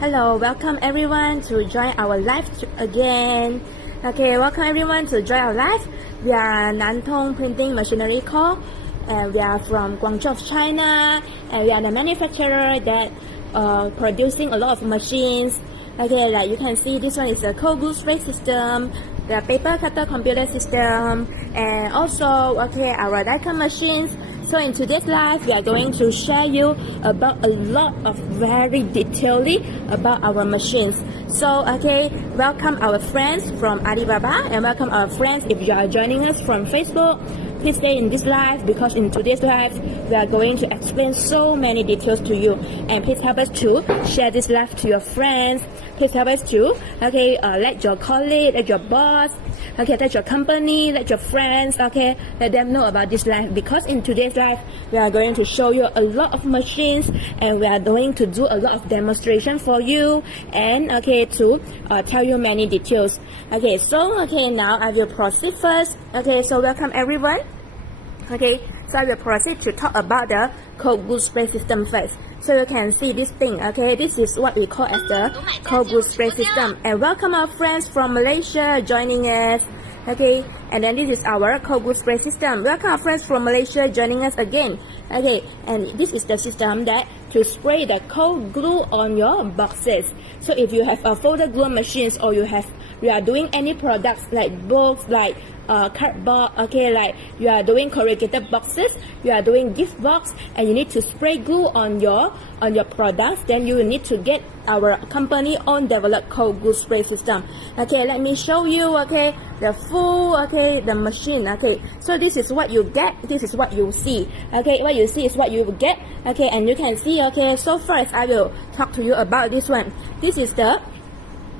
Hello, welcome everyone to join our live again. Okay, welcome everyone to join our live. We are Nantong Printing Machinery Co. And we are from Guangzhou, China. And we are the manufacturer that producing a lot of machines. Okay, like you can see, this one is a cold spray system, the paper cutter computer system, and also our die-cut machines. So in today's live, we are going to share you about a lot of very detailedly about our machines. So welcome our friends from Alibaba and welcome our friends if you are joining us from Facebook. Please stay in this live because in today's live we are going to explain so many details to you, and please help us to share this live to your friends. Please help us to let your colleague, let your boss, let your company, let your friends, let them know about this live, because in today's live we are going to show you a lot of machines and we are going to do a lot of demonstration for you and to tell you many details. Now I will proceed first. So welcome everyone. So I will proceed to talk about the cold spray system first. So you can see this thing, this is what we call as the cold spray system. And welcome our friends from Malaysia joining us. And then this is our cold spray system. Welcome our friends from Malaysia joining us again. And this is the system that to spray the cold glue on your boxes. So if you have a folded glue machines or you are doing any products like books, like cardboard, like you are doing corrugated boxes, you are doing gift box, and you need to spray glue on your products, then you need to get our company own developed cold glue spray system. Let me show you the full the machine. So this is what you get, this is what you see. What you see is what you get. And you can see so first I will talk to you about this one. This is the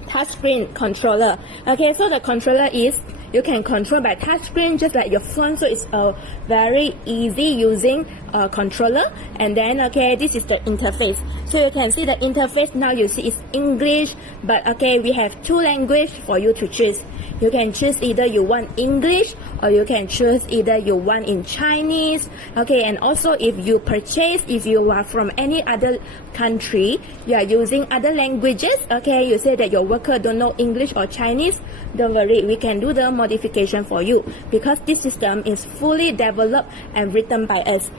touchscreen controller. So the controller is you can control by touchscreen just like your phone, so it's a very easy using controller. And then this is the interface. So you can see the interface now, you see it's English, but we have two languages for you to choose. You can choose either you want English or you can choose either you want in Chinese. And also if you purchase, if you are from any other country, you are using other languages, you say that your worker don't know English or Chinese, don't worry, we can do the modification for you because this system is fully developed and written by us.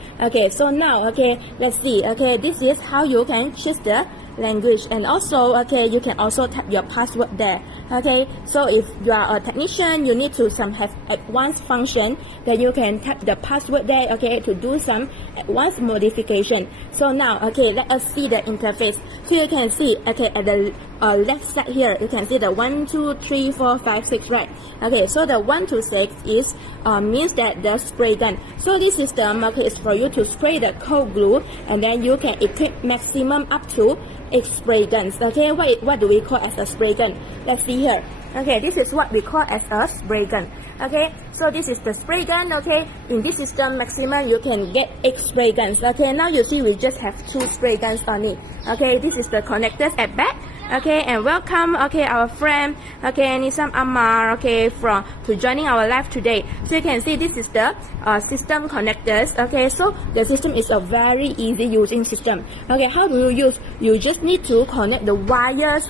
So now let's see. This is how you can choose the language, and also you can also type your password there. So if you are a technician, you need to have advanced function, then you can type the password there to do some advanced modification. So now let us see the interface. So you can see at the left side here, you can see the 1 2 3 4 5 6, right? So the 1 to 6 is means that the spray gun. So this system is for you to spray the cold glue, and then you can equip maximum up to 8 spray guns. What do we call as a spray gun? Let's see here. This is what we call as a spray gun. So this is the spray gun. In this system maximum you can get 8 spray guns. Now you see we just have 2 spray guns on it. This is the connectors at back. And welcome our friend Nisam Ammar to joining our live today. So you can see this is the system connectors. So the system is a very easy using system. How do you use? You just need to connect the wires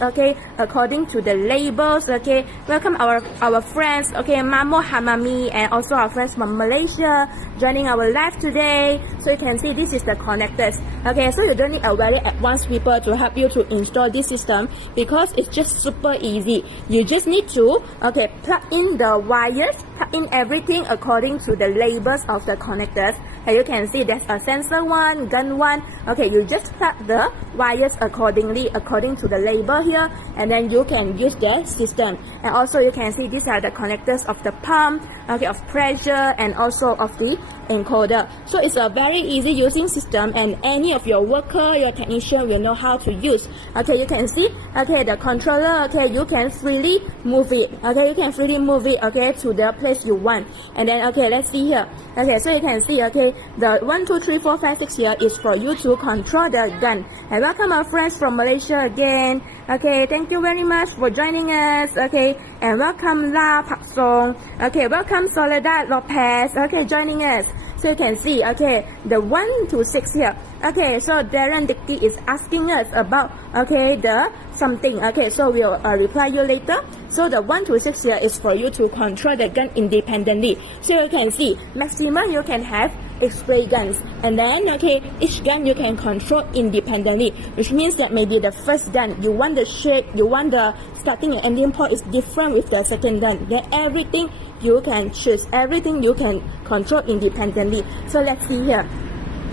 according to the labels. Welcome our friends Mamo Hamami and also our friends from Malaysia joining our live today. So you can see this is the connectors. So you don't need a very advanced people to help you to install this system because it's just super easy. You just need to plug in the wires, plug in everything according to the labels of the connectors. And you can see there's a sensor one, gun one. You just plug the wires accordingly according to the label here, and then you can use the system. And also you can see these are the connectors of the pump, of pressure, and also of the encoder. So it's a very easy using system, and any of your worker, your technician will know how to use. You can see the controller, you can freely move it. You can freely move it to the place you want. And then let's see here. So you can see the 1 2 3 4 5 6 here is for you to control the gun. And welcome our friends from Malaysia again. Thank you very much for joining us. And welcome La Pak Song. Welcome Soledad Lopez. Joining us. So you can see, okay, the 1 to 6 here. Okay, so Darren Dickey is asking us about, okay, the something. Okay, so we'll reply you later. So the 1 to 6 here is for you to control the gun independently. So you can see, maximum you can have spray guns, and then okay, each gun you can control independently, which means that maybe the first gun you want the shape, you want the starting and ending point is different with the second gun. Then everything you can choose, everything you can control independently. So let's see here.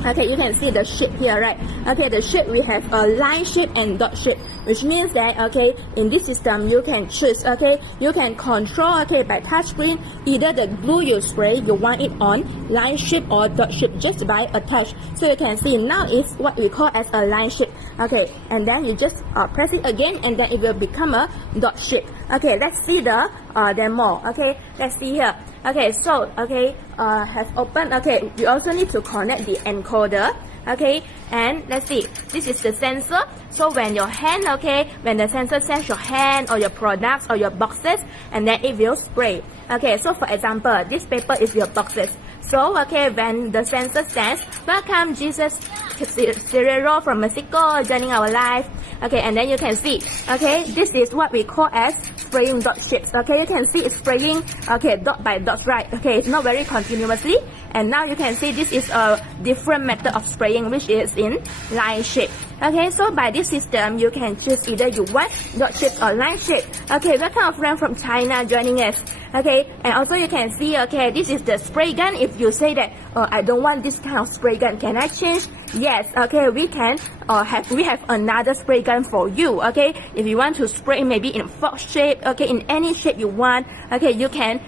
Okay, you can see the shape here, right? Okay, the shape we have a line shape and dot shape, which means that okay, in this system you can choose, okay, you can control, okay, by touch screen either the glue you spray you want it on line shape or dot shape just by a touch. So you can see now it's what we call as a line shape. Okay, and then you just press it again and then it will become a dot shape. Okay, let's see the demo. Okay, let's see here. Okay, so okay, have opened. Okay, you also need to connect the encoder. Okay, and let's see, this is the sensor. So when your hand, okay, when the sensor sends your hand or your products or your boxes, and then it will spray. Okay, so for example, this paper is your boxes. So okay, when the sensor says, welcome Jesus Cirero from Mexico joining our live. Okay, and then you can see, okay, this is what we call as spraying dot shapes. Okay, you can see it's spraying, okay, dot by dot, right? Okay, it's not very continuously. And now you can see this is a different method of spraying, which is in line shape. Okay, so by this system, you can choose either you want dot shape or line shape. Okay, welcome a friend from China joining us. Okay, and also you can see, okay, this is the spray gun. If you say that, oh, I don't want this kind of spray gun, can I change? Yes, okay, we can we have another spray gun for you. Okay, if you want to spray maybe in fox shape, okay, in any shape you want, okay, you can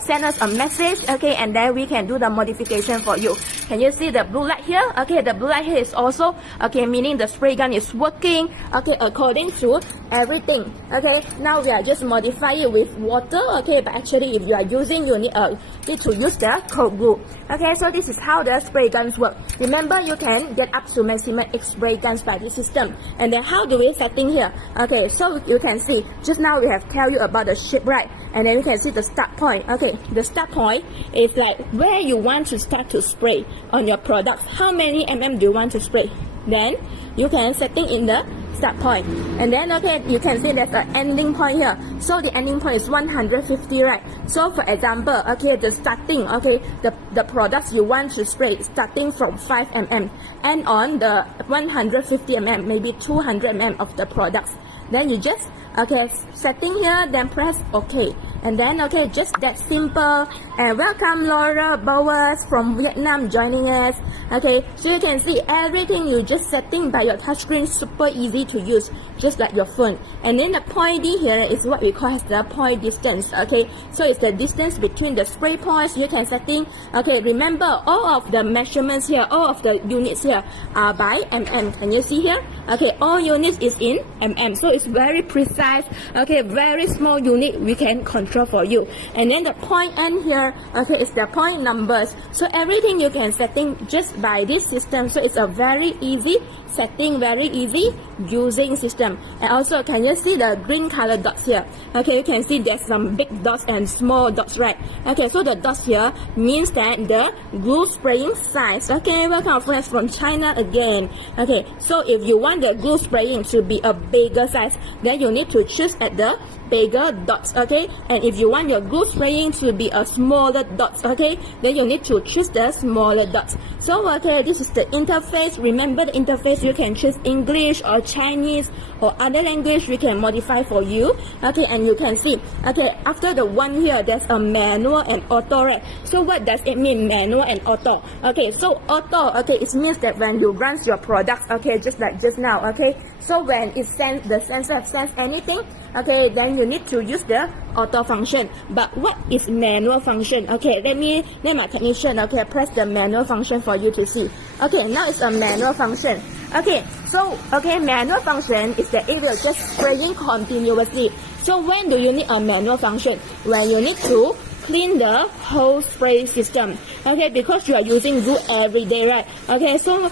send us a message, okay, and then we can do the modification for you. Can you see the blue light here? Okay, the blue light here is also, okay, meaning the spray gun is working, okay, according to everything. Okay, now we are just modifying it with water, okay, but actually if you are using, you need to use the cold glue. Okay, so this is how the spray guns work. Remember, you can get up to maximum 8 spray guns by this system. And then how do we setting here? Okay, so you can see, just now we have tell you about the shape, right? And then you can see the start point. Okay, the start point is like where you want to start to spray on your product. How many mm do you want to spray? Then you can setting in the start point. And then okay, you can see there's an ending point here. So the ending point is 150, right? So for example, okay, the starting, okay, the products you want to spray starting from 5 mm and on the 150 mm, maybe 200 mm of the products. Then you just okay, setting here, then press OK. And then okay, just that simple. And welcome Laura Bowers from Vietnam joining us. Okay, so you can see everything you just setting by your touchscreen, super easy to use, just like your phone. And then the point D here is what we call as the point distance. Okay, so it's the distance between the spray points you can setting. Okay, remember all of the measurements here, all of the units here are by mm. Can you see here? Okay, all units is in mm, so it's very precise. Okay, very small unit we can control for you. And then the point N here, okay, is the point numbers. So everything you can setting just by this system. So it's a very easy setting, very easy using system. And also, can you see the green color dots here? Okay, you can see there's some big dots and small dots, right? Okay, so the dots here means that the glue spraying size. Okay, welcome friends from China again. Okay, so if you want the glue spraying to be a bigger size, then you need to choose at the bigger dots. Okay, and if you want your glue spraying to be a smaller dots, okay, then you need to choose the smaller dots. So okay, this is the interface. Remember the interface, you can choose English or Chinese or other language we can modify for you. Okay, and you can see, okay, after the one here there's a manual and auto, right? So what does it mean, manual and auto? Okay, so auto, okay, it means that when you run your products, okay, just like just now, okay, so when it sends, the sensor sends anything, okay, then you need to use the auto function. But what is manual function? Okay, let my technician, okay, press the manual function for you to see. Okay, now it's a manual function. Okay, so okay, manual function is that it will just spraying continuously. So when do you need a manual function? When you need to clean the whole spray system. Okay, because you are using glue every day, right? Okay, so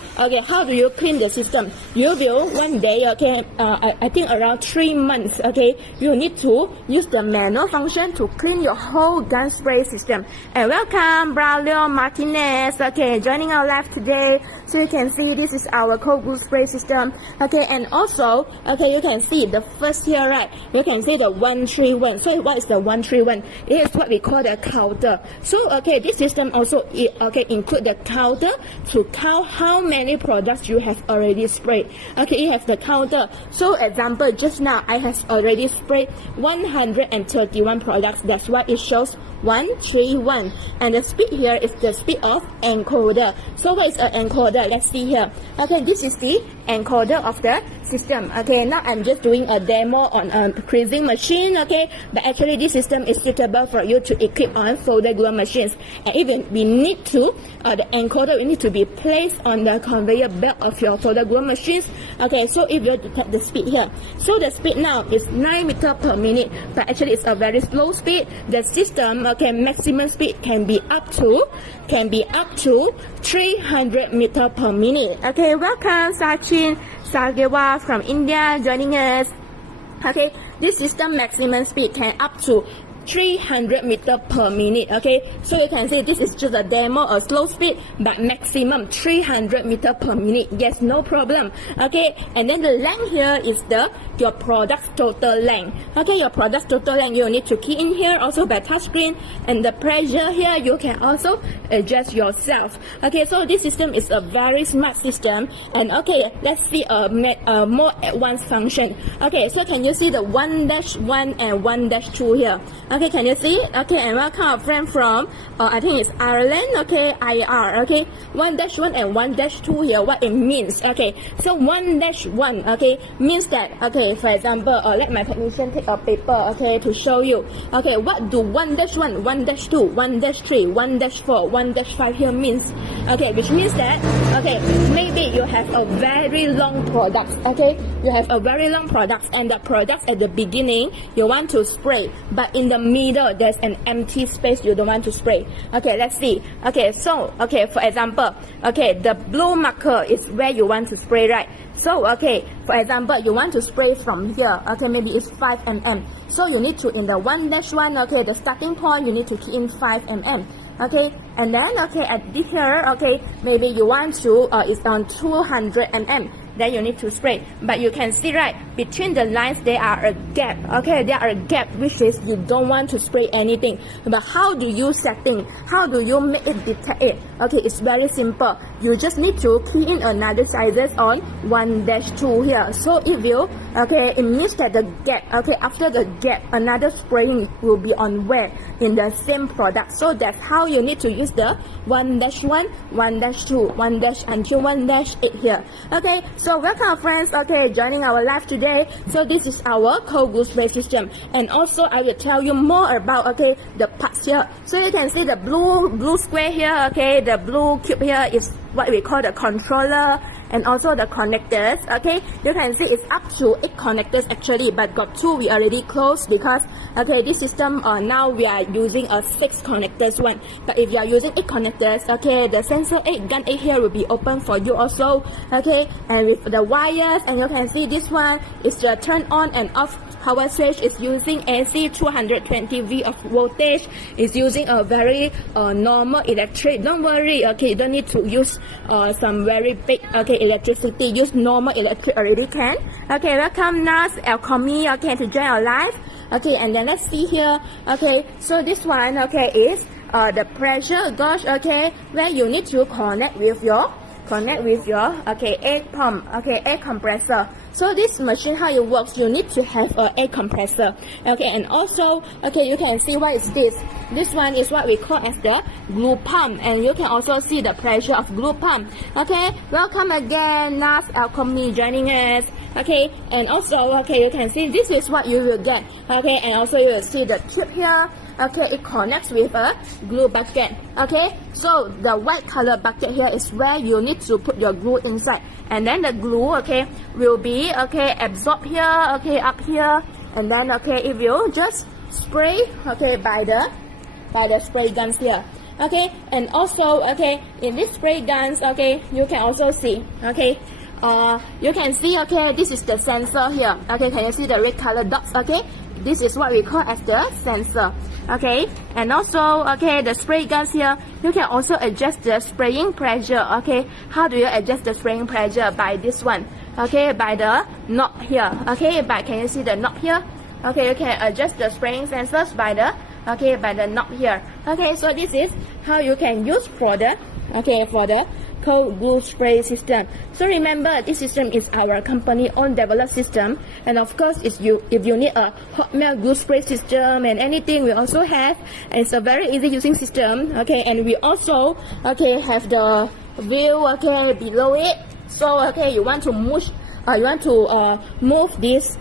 how do you clean the system? You will one day, okay, I think around 3 months, okay, you need to use the manual function to clean your whole gun spray system. And welcome Braulio Martinez, okay, joining our live today. So you can see this is our cold glue spray system. Okay, and also, okay, you can see the first here, right? You can see the 131. So what is the 131? It is what we call the counter. So okay, this system also include the counter to count how many products you have already sprayed. Okay, it has the counter. So example, just now I have already sprayed 131 products. That's why it shows 131. And the speed here is the speed of encoder. So what is an encoder? Let's see here. Okay, this is the encoder of the system. Okay, now I'm just doing a demo on a creasing machine. Okay, but actually this system is suitable for you to equip on folder glue machines. And even we need to, the encoder will need to be placed on the conveyor belt of your folder glue machines. Okay, so if you detect the speed here, so the speed now is 9 meters per minute, but actually it's a very slow speed. The system, okay, maximum speed can be up to 300 meters per minute. Okay, welcome Sachin Sargewa from India joining us. Okay, this system maximum speed can up to 300 meters per minute. Okay, so you can see this is just a demo, a slow speed, but maximum 300 meters per minute. Yes, no problem. Okay, and then the length here is your product's total length. Okay, your product's total length you need to key in here also by touchscreen, and the pressure here you can also adjust yourself. Okay, so this system is a very smart system. And okay, let's see a more advanced function. Okay, so can you see the 1-1 and 1-2 here? Okay, can you see? Okay, and welcome our friend from, I think it's Ireland, okay, IR, okay, 1-1 and 1-2 here, what it means. Okay, so 1-1, okay, means that, okay, for example, let my technician take a paper, okay, to show you. Okay, what do 1-1, 1-2, 1-3, 1-4, 1-5 here means? Okay, which means that, okay, maybe you have a very long product, okay, you have a very long product, and the product at the beginning, you want to spray, but in the middle there's an empty space you don't want to spray. Okay, let's see. Okay, so okay, for example, okay, the blue marker is where you want to spray, right? So okay, for example, you want to spray from here. Okay, maybe it's 5 mm. So you need to, in the 1-1, okay, the starting point, you need to key in 5 mm. Okay, and then okay, at this here, okay, maybe you want to it's on 200 mm. Then you need to spray, but you can see, right, between the lines there are a gap. Okay, there are a gap, which is you don't want to spray anything. But how do you setting? How do you make it detect it? Okay, it's very simple. You just need to key in another sizes on 1-2 here. So it will, okay, it means that the gap, okay, after the gap, another spraying will be on where? In the same product. So that's how you need to use the 1-1, 1-2, 1- until 1-8 here. Okay, so welcome friends, okay, joining our live today. So this is our cold glue spray system, and also I will tell you more about, okay, the parts here. So you can see the blue square here, okay, the blue cube here is what we call the controller, and also the connectors. Okay, you can see it's up to 8 connectors actually, but got 2 we already closed because, okay, this system now we are using a 6 connectors one. But if you are using 8 connectors, okay, the sensor 8, gun 8 here will be open for you also. Okay, and with the wires, and you can see this one is the turn on and off power switch. Is using AC 220V of voltage. Is using a very normal electric. Don't worry, okay, you don't need to use some very big, okay, electricity. Use normal electric already can. Okay, welcome Nas Alchemy, okay, to join our live. Okay, and then let's see here. Okay, so this one, okay, is the pressure gauge, okay, where you need to connect with your okay, air pump, okay, air compressor. So this machine, how it works, you need to have an air compressor. Okay, and also, okay, you can see what is this. This one is what we call as the glue pump, and you can also see the pressure of glue pump. Okay, welcome again, Nas Alchemy joining us. Okay, and also, okay, you can see this is what you will get. Okay, and also you will see the tube here. Okay, it connects with a glue bucket. Okay, so the white color bucket here is where you need to put your glue inside, and then the glue, okay, will be, okay, absorbed here, okay, up here, and then, okay, it will just spray, okay, by the by the spray guns here. Okay, and also, okay, in this spray guns, okay, you can also see, okay, you can see, okay, this is the sensor here. Okay, can you see the red color dots? Okay, this is what we call as the sensor. Okay, and also, okay, the spray guns here, you can also adjust the spraying pressure. Okay, how do you adjust the spraying pressure? By this one. Okay, by the knob here. Okay, can you see the knob here? Okay, you can adjust the spraying sensors by the, okay, by the knob here. Okay, so this is how you can use for the, okay, for the cold glue spray system. So remember, this system is our company own developed system, and of course, if you need a hot melt glue spray system and anything, we also have. And it's a very easy using system. Okay, and we also, okay, have the view, okay, below it. So, okay, you want to move this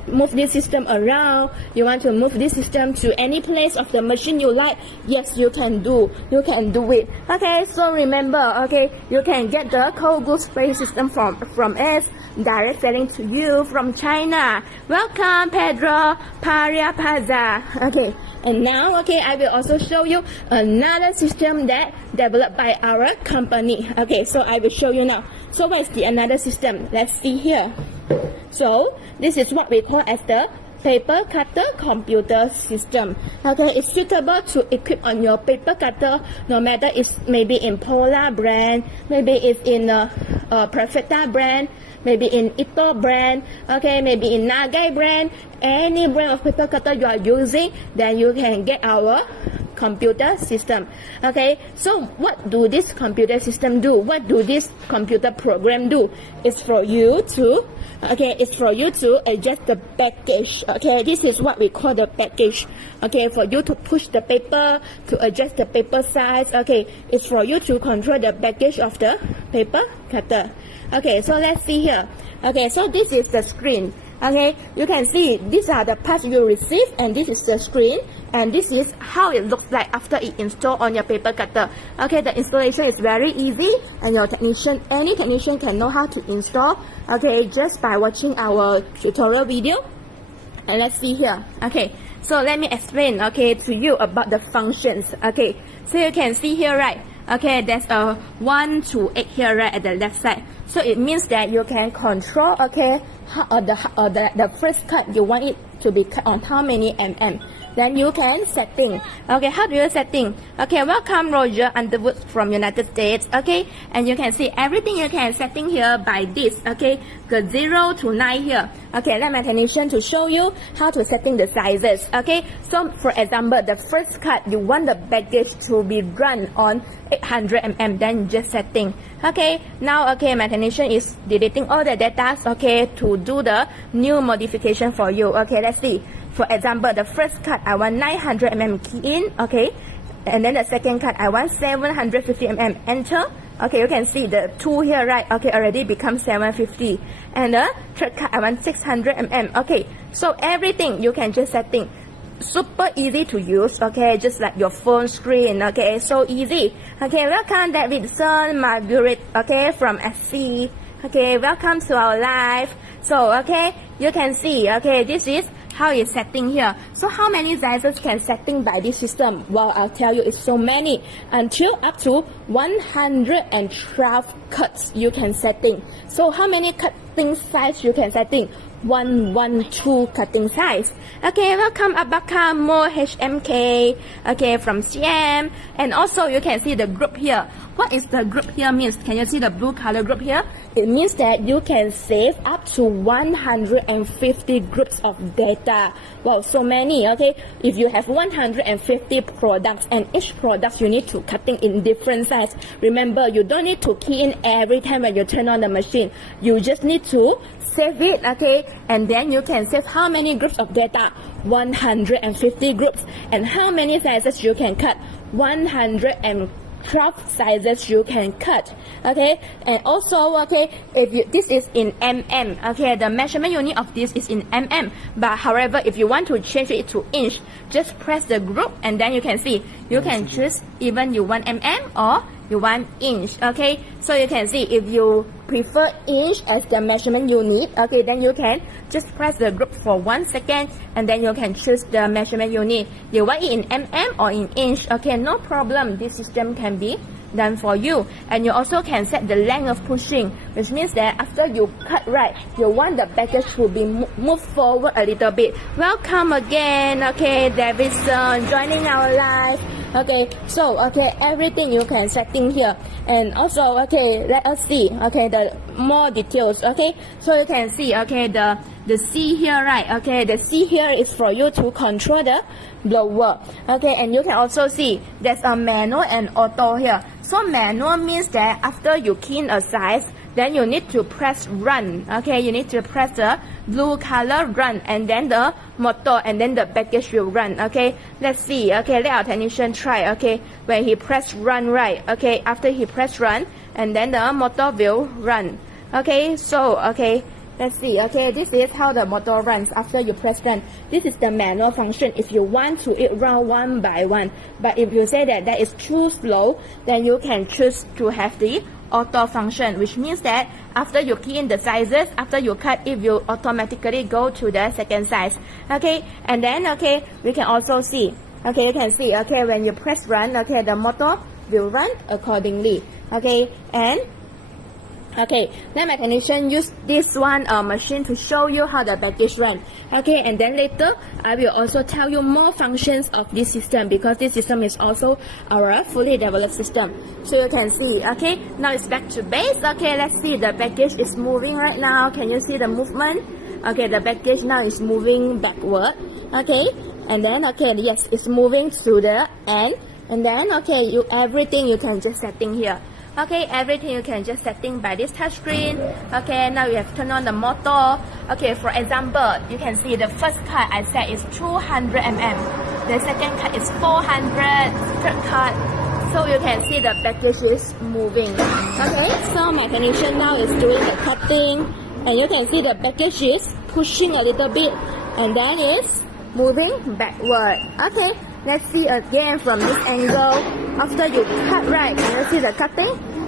system around. You want to move this system to any place of the machine you like. Yes, you can do it. Okay, so remember, okay, you can get the cold glue spray system from us, direct selling to you from China. Welcome, Pedro Paria Plaza. Okay, and now, okay, I will also show you another system that developed by our company. Okay, so I will show you now. So what is the another system? Let's see here. So this is what we call as the paper cutter computer system. Okay, it's suitable to equip on your paper cutter, no matter it's maybe in Polar brand, maybe it's in Perfecta brand, maybe in Ito brand, okay, maybe in Nagai brand, any brand of paper cutter you are using, then you can get our computer system. Okay, so what do this computer system do? What do this computer program do? It's for you to, okay, it's for you to adjust the package. Okay, this is what we call the package. Okay, for you to push the paper, to adjust the paper size. Okay, it's for you to control the package of the paper cutter. Okay, so let's see here. Okay, so this is the screen. Okay, you can see these are the parts you receive, and this is the screen, and this is how it looks like after it installed on your paper cutter. Okay, the installation is very easy, and your technician, any technician can know how to install. Okay, just by watching our tutorial video. And let's see here. Okay, so let me explain, okay, to you about the functions. Okay, so you can see here, right? Okay, there's a 1 to 8 here, right, at the left side. So it means that you can control, okay, the first cut you want it to be cut on how many mm. Then you can setting. Okay, how do you setting? Okay, welcome Roger Underwood from United States. Okay, and you can see everything you can setting here by this. Okay, the 0 to 9 here. Okay, let my technician to show you how to setting the sizes. Okay, so for example, the first cut you want the baggage to be run on 800 mm. Then just setting. Okay, now okay, my technician is deleting all the data. Okay, to do the new modification for you. Okay, let's see. For example, the first cut I want 900 mm key in, okay, and then the second cut I want 750 mm enter. Okay, you can see the 2 here, right? Okay, already become 750, and the third cut I want 600 mm. Okay, so everything you can just setting. Super easy to use. Okay, just like your phone screen. Okay, so easy. Okay, welcome Davidson Margaret. Okay, from SC. Okay, welcome to our live. So okay, you can see. Okay, this is how it's setting here. So how many sizes can setting by this system? Well, I'll tell you, it's so many, until up to 112 cuts you can setting. So how many cutting size you can setting? 112 cutting size. Okay, welcome Abaka Mo HMK. Okay, from CM. And also you can see the group here. What is the group here means? Can you see the blue color group here? It means that you can save up to 150 groups of data. Wow, so many. Okay, if you have 150 products, and each product you need to cutting in different size. Remember, you don't need to key in every time when you turn on the machine. You just need to save it, okay, and then you can save how many groups of data? 150 groups. And how many sizes you can cut? 112 sizes you can cut. Okay, and also, okay, if you, this is in mm. Okay, the measurement unit of this is in mm, but however, if you want to change it to inch, just press the group, and then you can see you can choose even you want mm or you want inch. Okay, so you can see if you prefer inch as the measurement unit, okay, then you can just press the group for 1 second and then you can choose the measurement unit. You want it in mm or in inch, okay, no problem. This system can be done for you. And you also can set the length of pushing, which means that after you cut right, you want the package to be moved forward a little bit. Welcome again, okay, Davidson, joining our live. Okay, so okay, everything you can setting here. And also, okay, let us see, okay, the more details, okay. So you can see, okay, the C here, right, okay, the C here is for you to control the blower, okay. And you can also see there's a manual and auto here. So manual means that after you key in a size, then you need to press run, okay, you need to press the blue color run, and then the motor, and then the package will run, okay. Let's see, okay, let our technician try, okay, when he press run, right, okay, after he press run, and then the motor will run, okay. So okay, let's see, okay, this is how the motor runs after you press run. This is the manual function if you want to it run one by one, but if you say that is too slow, then you can choose to have the auto function, which means that after you key in the sizes, after you cut, it will automatically go to the second size, okay. And then, okay, we can also see, okay, you can see, okay, when you press run, okay, the motor will run accordingly, okay. And okay, then my technician use this one machine to show you how the package run, okay. And then later I will also tell you more functions of this system, because this system is also our fully developed system. So you can see, okay, now it's back to base, okay. Let's see, the package is moving right now. Can you see the movement? Okay, the package now is moving backward, okay. And then, okay, yes, it's moving to the end. And then, okay, everything you can just setting here. Okay, everything you can just setting by this touch screen. Okay, now you have turned on the motor. Okay, for example, you can see the first cut I set is 200 mm. The second cut is 400. Third cut. So you can see the package is moving. Okay, so my technician now is doing the cutting. And you can see the package is pushing a little bit. And then it's moving backward. Okay. Let's see again from this angle. After you cut right, can you see the cutting?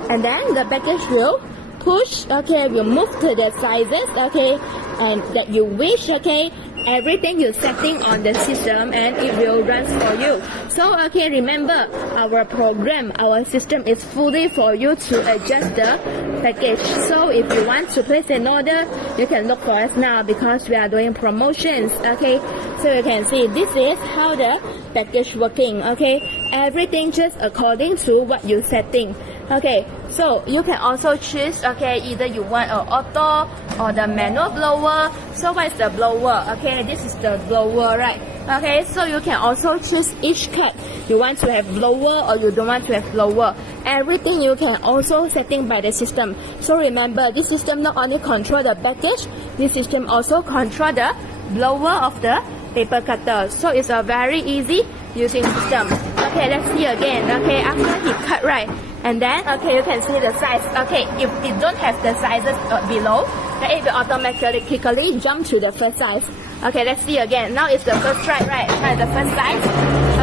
And then the package will push, okay, will move to the sizes, okay, and that you wish, okay. Everything you're setting on the system and it will run for you. So okay, remember our program, our system is fully for you to adjust the package. So if you want to place an order, you can look for us now because we are doing promotions, okay. So you can see this is how the package working, okay. Everything just according to what you setting. Okay, so you can also choose, okay, either you want an auto or the manual blower. So what is the blower? Okay, this is the blower, right? Okay, so you can also choose each cut. You want to have blower or you don't want to have blower. Everything you can also setting by the system. So remember, this system not only control the package, this system also control the blower of the paper cutter. So it's a very easy using system. Okay, let's see again. Okay, after he cut right, and then, okay, you can see the size. Okay, if it don't have the sizes below, then it will automatically jump to the first size. Okay, let's see again. Now it's the first try, right? Now the first size.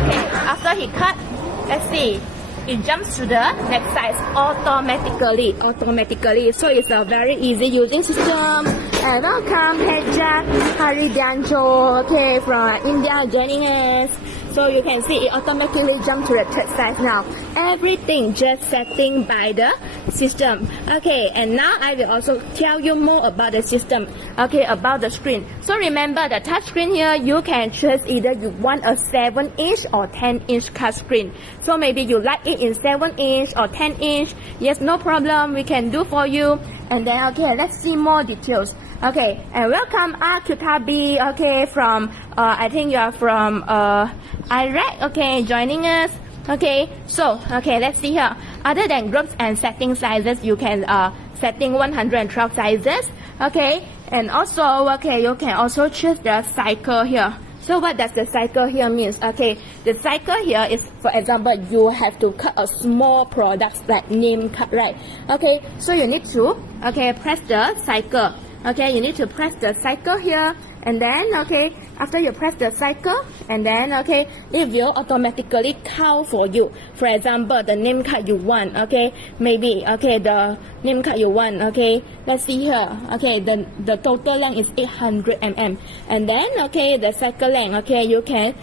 Okay, after he cut, let's see. It jumps to the next size automatically. So it's a very easy using system. And welcome, 𝐿𝐵𝐿𝐿, okay, from India joining us. So you can see it automatically jump to the third size now. Everything just setting by the system. Okay, and now I will also tell you more about the system. Okay, about the screen. So remember the touch screen here, you can choose either you want a 7-inch or 10-inch cut screen. So maybe you like it in 7-inch or 10-inch. Yes, no problem, we can do for you. And then, okay, let's see more details. Okay, and welcome 𝐾𝐞𝐵, okay, from, I think you are from Iraq, okay, joining us. Okay, so, okay, let's see here. Other than groups and setting sizes, you can setting 112 sizes, okay, and also, okay, you can also choose the cycle here. So what does the cycle here means? Okay, the cycle here is, for example, you have to cut a small product like name cut, right? Okay, so you need to, okay, press the cycle. Okay, you need to press the cycle here, and then okay, after you press the cycle, and then okay, it will automatically count for you. For example, the name card you want, okay, maybe okay, the name card you want, okay, let's see here, okay, the total length is 800 mm, and then okay, the cycle length, okay, you can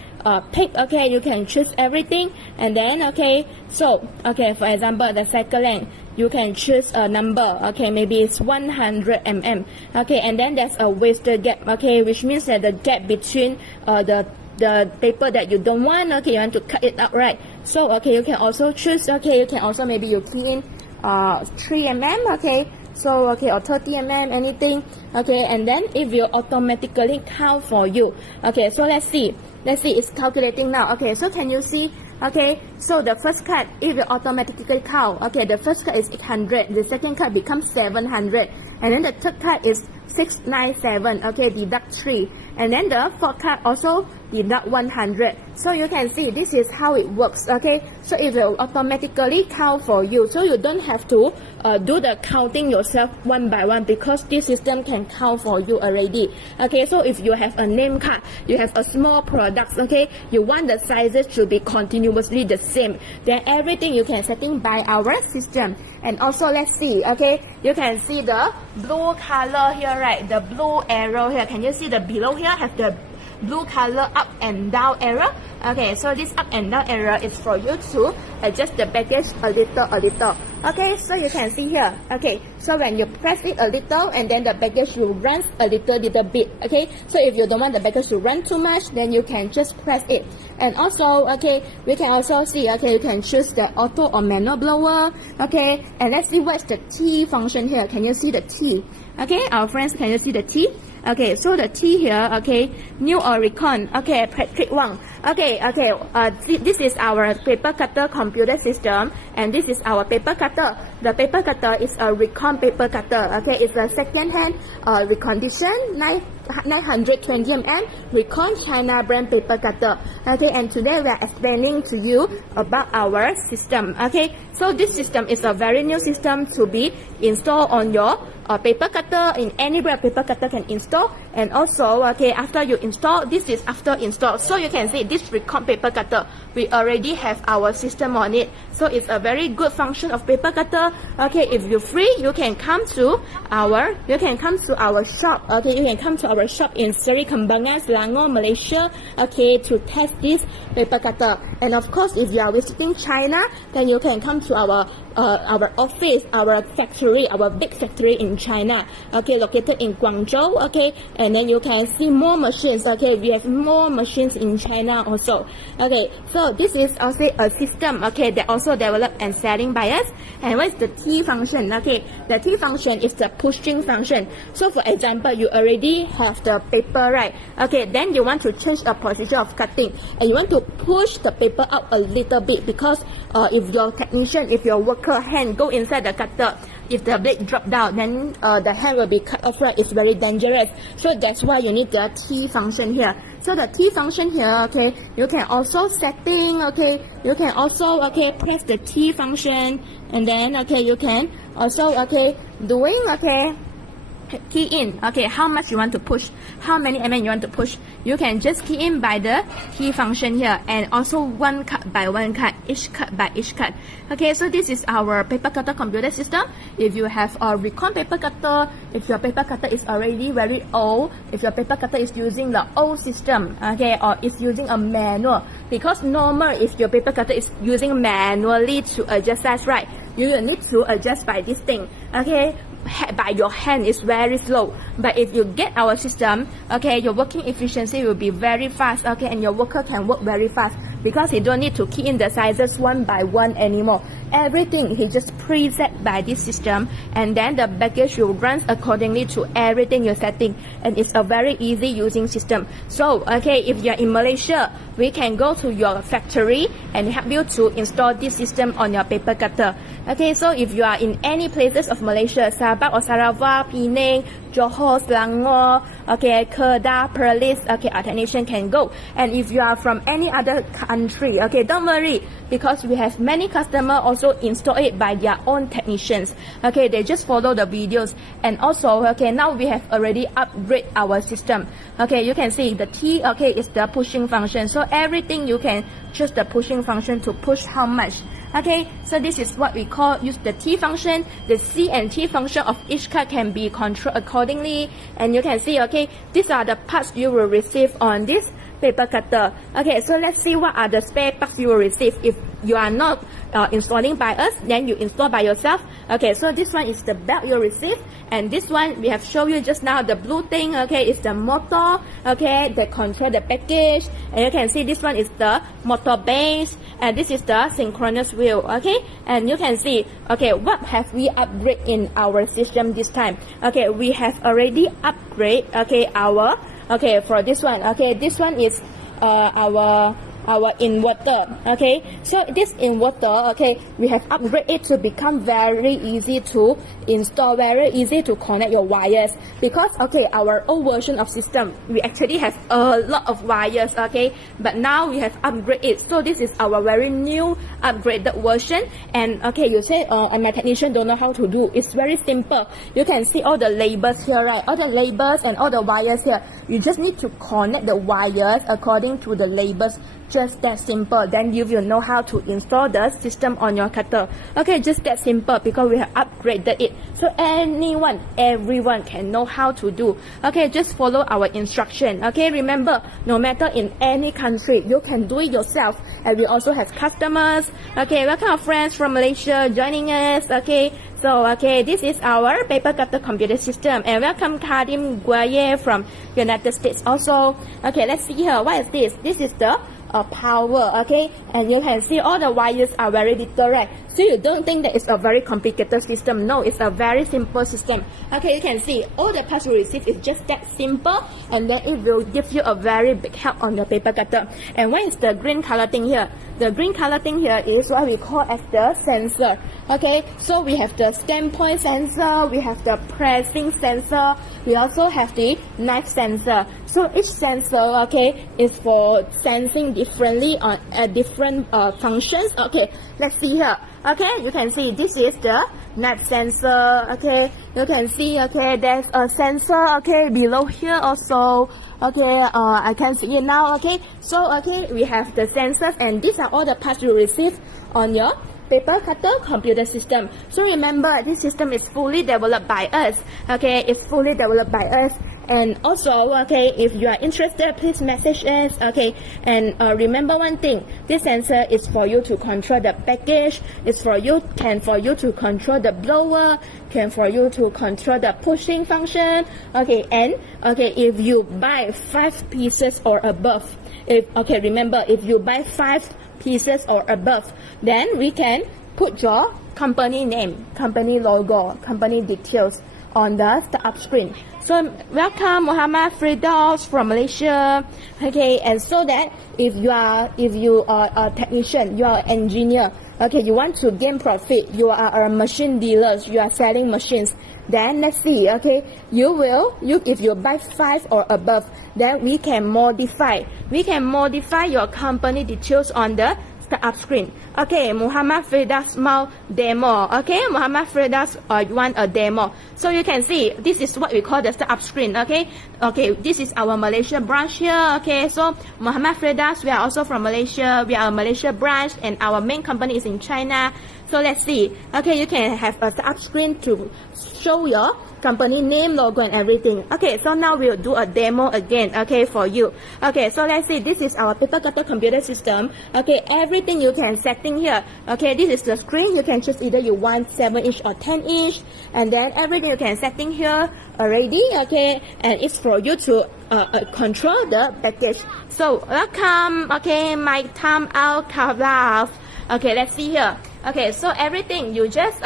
pick, okay, you can choose everything, and then okay, so okay, for example, the cycle length, you can choose a number, okay, maybe it's 100 mm, okay, and then there's a wasted gap, okay, which means that the gap between the paper that you don't want, okay, you want to cut it out, right? So okay, you can also choose, okay, you can also maybe you key in 3 mm, okay, so okay, or 30 mm, anything, okay, and then it will automatically count for you. Okay, so let's see, it's calculating now. Okay, so can you see? Okay, so the first card, it will automatically count. Okay, the first card is 800, the second card becomes 700, and then the third card is 697, okay, deduct 3, and then the fourth card also deduct 100. So you can see this is how it works, okay, so it will automatically count for you, so you don't have to do the counting yourself one by one, because this system can count for you already. Okay, so if you have a name card, you have a small products, okay, you want the sizes to be continuously the same, then everything you can setting by our system. And also let's see, okay, you can see the blue color here, right, the blue arrow here, can you see the below here have the blue color up and down arrow? Okay, so this up and down arrow is for you to adjust the package a little. Okay, so you can see here, okay, so when you press it a little, and then the package will run a little bit. Okay, so if you don't want the package to run too much, then you can just press it. And also, okay, we can also see, okay, you can choose the auto or manual blower. Okay, and let's see what's the T function here. Can you see the T? Okay, our friends, can you see the T? Okay, so the T here, okay, new or recon, okay, Patrick Wang. Okay, this is our paper cutter computer system, and this is our paper cutter. The paper cutter is a recon paper cutter, okay, it's a second-hand reconditioned 920 mm Recon China brand paper cutter. Okay, and today we are explaining to you about our system. Okay, so this system is a very new system to be installed on your paper cutter. In any brand paper cutter can install. And also, okay, after you install, this is after install, so you can see this Recon paper cutter, we already have our system on it, so it's a very good function of paper cutter. Okay, if you're free, you can come to our shop. Okay, you can come to our shop in Seri Kembangan, Selangor, Malaysia, okay, to test this paper cutter. And of course, if you are visiting China, then you can come to our office, our factory, our big factory in China, okay, located in Guangzhou. Okay, and then you can see more machines. Okay, we have more machines in China also. Okay, so this is also a system, okay, that also developed and selling by us. And what is the T function? Okay, the T function is the pushing function. So for example, you already have the paper, right? Okay, then you want to change the position of cutting, and you want to push the paper out a little bit, because if your technician, if your worker hand go inside the cutter, if the blade drop down, then the hand will be cut off, right? It's very dangerous. So that's why you need the T function here. So the T function here, okay, you can also setting, okay, you can also, okay, press the T function, and then, okay, you can also, okay, doing, okay, key in, okay, how much you want to push, how many mm you want to push. You can just key in by the key function here, and also one cut by one cut, each cut by each cut. Okay, so this is our paper cutter computer system. If you have a Recon paper cutter, if your paper cutter is already very old, if your paper cutter is using the old system, okay, or is using a manual, because normal if your paper cutter is using manually to adjust size, right, you will need to adjust by this thing, okay, by your hand is very slow. But if you get our system, okay, your working efficiency will be very fast, okay, and your worker can work very fast, because he don't need to key in the sizes one by one anymore. Everything he just preset by this system, and then the package will run accordingly to everything you're setting, and it's a very easy using system. So okay, if you're in Malaysia, we can go to your factory and help you to install this system on your paper cutter. Okay, so if you are in any places of Malaysia, Sabah or Sarawak, Penang, Johor, Selangor, okay, Kedah, Perlis, okay, our technician can go. And if you are from any other country, okay, don't worry, because we have many customers also install it by their own technicians. Okay, they just follow the videos. And also, okay, now we have already upgrade our system. Okay, you can see the T, okay, is the pushing function. So everything you can choose the pushing function to push how much. Okay, so this is what we call use the T function. The C and T function of each card can be controlled accordingly. And you can see, okay, these are the parts you will receive on this paper cutter. Okay, so let's see what are the spare parts you will receive. If you are not installing by us, then you install by yourself. Okay, so this one is the belt you'll receive, and this one we have shown you just now, the blue thing, okay, is the motor, okay, that control the package. And you can see this one is the motor base, and this is the synchronous wheel. Okay, and you can see, okay, what have we upgrade in our system this time? Okay, we have already upgrade, okay, our, okay, for this one, okay, this one is our inverter. Okay, so this inverter, okay, we have upgraded it to become very easy to install, very easy to connect your wires, because okay, our old version of system, we actually have a lot of wires. Okay, but now we have upgraded it, so this is our very new upgraded version. And okay, you say my technician don't know how to do. It's very simple. You can see all the labels here, right? All the labels and all the wires here, you just need to connect the wires according to the labels. Just that simple. Then you will know how to install the system on your cutter. Okay, just that simple, because we have upgraded it. So everyone can know how to do. Okay, just follow our instruction. Okay, remember, no matter in any country, you can do it yourself. And we also have customers. Okay, welcome our friends from Malaysia joining us. Okay, so okay, this is our paper cutter computer system. And welcome Glueu from United States also. Okay, let's see here. What is this? This is the power. Okay, and you can see all the wires are very little, right? So you don't think that it's a very complicated system. No, it's a very simple system. Okay, you can see all the parts we receive is just that simple, and then it will give you a very big help on your paper cutter. And what is the green color thing here? The green color thing here is what we call as the sensor. Okay, so we have the standpoint sensor, we have the pressing sensor, we also have the knife sensor. So each sensor, okay, is for sensing differently on different functions. Okay, let's see here. Okay, you can see this is the knife sensor. Okay, you can see, okay, there's a sensor, okay, below here also. Okay, I can see it now. Okay, so okay, we have the sensors, and these are all the parts you receive on your paper cutter computer system. So remember, this system is fully developed by us. Okay, it's fully developed by us. And also, okay, if you are interested, please message us. Okay, and remember one thing: this sensor is for you to control the package. It's for you to control the blower. Can for you to control the pushing function. Okay, and okay, if you buy 5 pieces or above, remember, if you buy 5 pieces or above, then we can put your company name, company logo, company details on the startup screen. So welcome Muhammad Firdaus from Malaysia. Okay, and so that if you are a technician, you are an engineer, okay, you want to gain profit, you are a machine dealer, you are selling machines, then let's see, okay, if you buy 5 or above, then we can modify your company details on the startup screen. Okay, Muhammad Firdaus mau demo. Okay, Muhammad Firdaus want a demo. So you can see this is what we call the startup screen. Okay, this is our Malaysia branch here. Okay, so Muhammad Firdaus, we are also from Malaysia. We are a Malaysia branch, and our main company is in China. So let's see. Okay, you can have a startup screen to show your company name, logo, and everything. Okay, so now we'll do a demo again, okay, for you. Okay, so let's see, this is our paper cutter computer system. Okay, everything you can setting here. Okay, this is the screen. You can choose either you want 7-inch or 10-inch, and then everything you can setting here already. Okay, and it's for you to control the package. So welcome. Okay, my time out carve. Okay, let's see here. Okay, so everything you just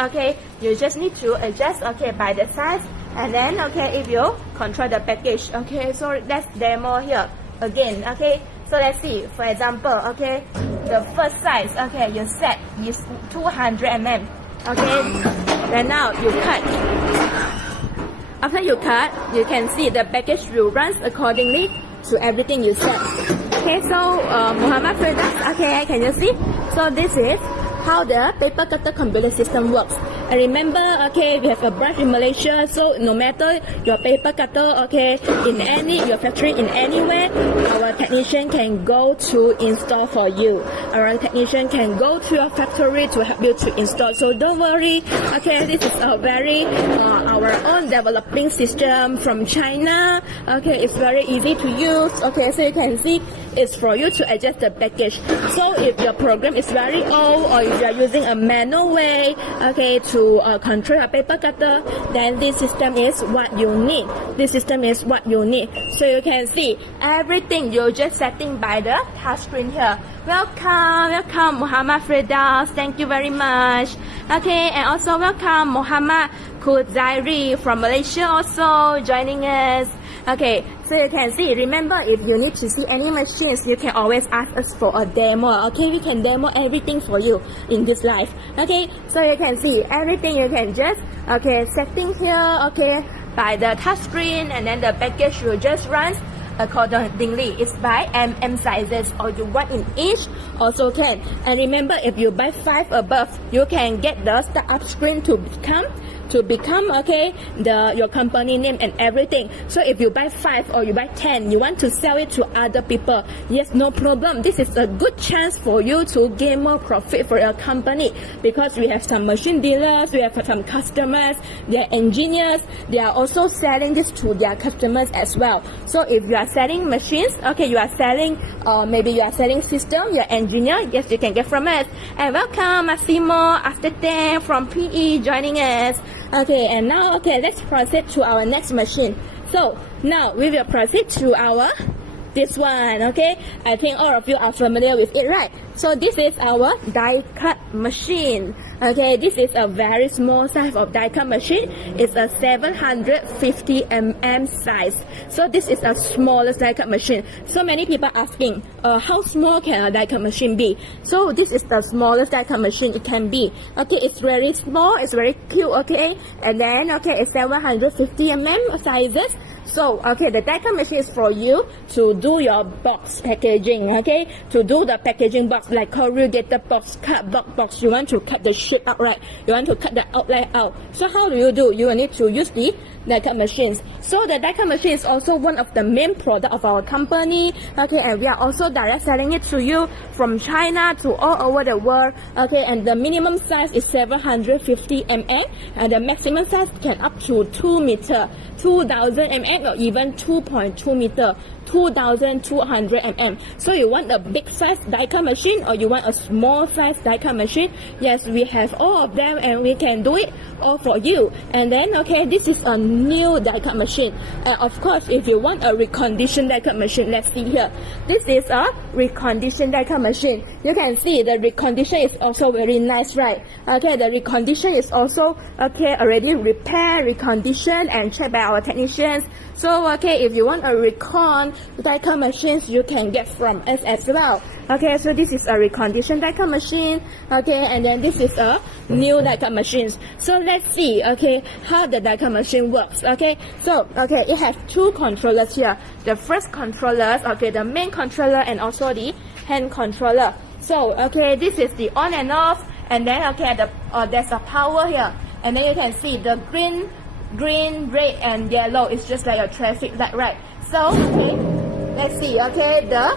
need to adjust, okay, by the size, and then okay, if you control the package. Okay, so let's demo here again. Okay, so let's see, for example, okay, the first size, okay, you set is 200 mm. Okay, then now you cut. after you cut, you can see the package will run accordingly to everything you set. Okay, so Muhammad Firdaus, okay, can you see? So this is how the paper cutter computer system works. And remember, okay, we have a branch in Malaysia, so no matter your paper cutter, okay, in your factory, in anywhere, our technician can go to install for you. Our technician can go to your factory to help you to install. So don't worry, okay, this is a very our own developing system from China. Okay, it's very easy to use. Okay, so you can see it's for you to adjust the package. So if your program is very old, or if you are using a manual way, okay, to control a paper cutter, then this system is what you need. This system is what you need. So you can see everything you're just setting by the touch screen here. Welcome Muhammad Firdaus, thank you very much. Okay, and also welcome Muhammad 𝐾 from Malaysia also joining us. Okay, so you can see, remember, if you need to see any machines, you can always ask us for a demo. Okay, we can demo everything for you in this live. Okay, so you can see everything you can just, okay, setting here, okay, by the touch screen, and then the package will just run accordingly. It's by sizes, or you want in inch also can. And remember, if you buy 5 above, you can get the startup screen to become okay, your company name and everything. So if you buy 5 or you buy 10, you want to sell it to other people, yes, no problem. This is a good chance for you to gain more profit for your company, because we have some machine dealers, we have some customers, they are engineers, they are also selling this to their customers as well. So if you are selling machines, okay, you are selling, maybe you are selling system, you're engineer, yes, you can get from us. And welcome Massimo after 10 from PE joining us. Okay, and now, okay, let's proceed to our next machine. So now we will proceed to our this one. Okay, I think all of you are familiar with it, right? So this is our die cut machine. Okay, this is a very small size of die cut machine. It's a 750 mm size. So this is a smallest die cut machine. So many people asking, how small can a die cut machine be? So this is the smallest die cut machine it can be. Okay, it's very small, it's very cute. Okay, and then okay, it's 750 mm sizes. So okay, the die cut machine is for you to do your box packaging. Okay, to do the packaging box like corrugated box, cardboard box. You want to cut the shape out, right? You want to cut the outline out. So how do? You will need to use the die cut machines. So the die cut machine is also one of the main product of our company. Okay, and we are also direct selling it to you from China to all over the world. Okay, and the minimum size is 750 mm, and the maximum size can up to 2 meter, 2000 mm, or even 2.2 meter, 2200 mm. So you want a big size die cut machine, or you want a small size die cut machine? Yes, we have all of them, and we can do it all for you. And then okay, this is a new die cut machine. And of course, if you want a reconditioned die cut machine, let's see here. This is a reconditioned die cut machine. You can see the recondition is also very nice, right? Okay, the recondition is also okay, already repaired, reconditioned, and checked by our technicians. So okay, if you want a recon die cut machines, you can get from us as well. Okay, so this is a reconditioned die cut machine. Okay, and then this is a new die cut machines. So let's see okay, how the die cut machine works. Okay, so okay, it has 2 controllers here. The first controllers, okay, the main controller and also the hand controller. So okay, this is the on and off, and then okay, there's a power here, and then you can see the green, red, and yellow is just like a traffic light, right? So okay, let's see. Okay, the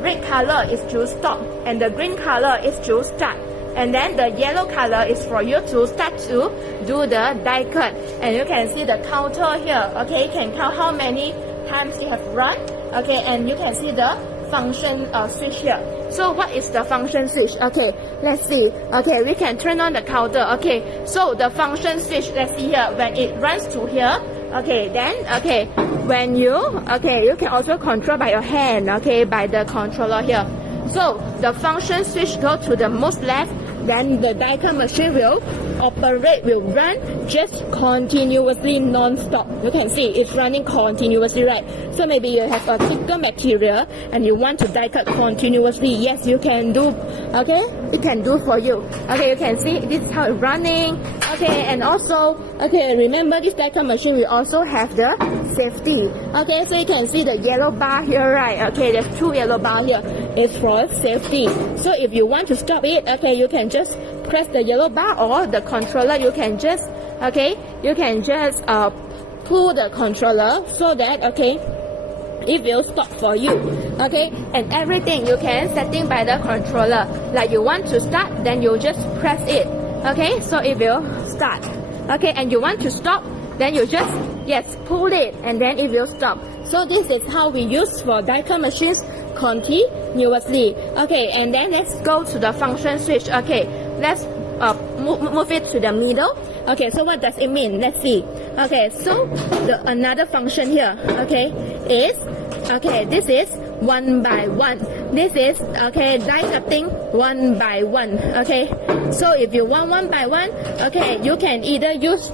red color is to stop, and the green color is to start, and then the yellow color is for you to start to do the die cut. And you can see the counter here. Okay, you can count how many times you have run. Okay, and you can see the function switch here. So what is the function switch? Okay, let's see. Okay, we can turn on the counter. Okay, so the function switch, let's see here, when it runs to here, okay, then okay, when you can also control by your hand, okay, by the controller here. So the function switch go to the most left, then the die cut machine will operate will run just continuously non-stop. You can see it's running continuously, right? So maybe you have a thicker material and you want to die cut continuously. Yes, you can do. Okay, it can do for you. Okay, you can see this is how it's running. Okay, and also, okay, remember this die cut machine we also have the safety. Okay, so you can see the yellow bar here, right? Okay, there's 2 yellow bars here. It's for safety. So if you want to stop it, okay, you can just press the yellow bar, or the controller you can just, okay, you can just pull the controller so that, okay, it will stop for you. Okay, and everything you can setting by the controller. Like you want to start, then you just press it. Okay, so it will start. Okay, and you want to stop, then you just, yes, pull it and then it will stop. So this is how we use for die cut machines continuously. Okay, and then let's go to the function switch. Okay, let's move it to the middle. Okay, so what does it mean? Let's see. Okay, so another function here, okay, is, okay, this is 1 by 1. This is, okay, die cutting 1 by 1. Okay, so if you want 1 by 1, okay, you can either use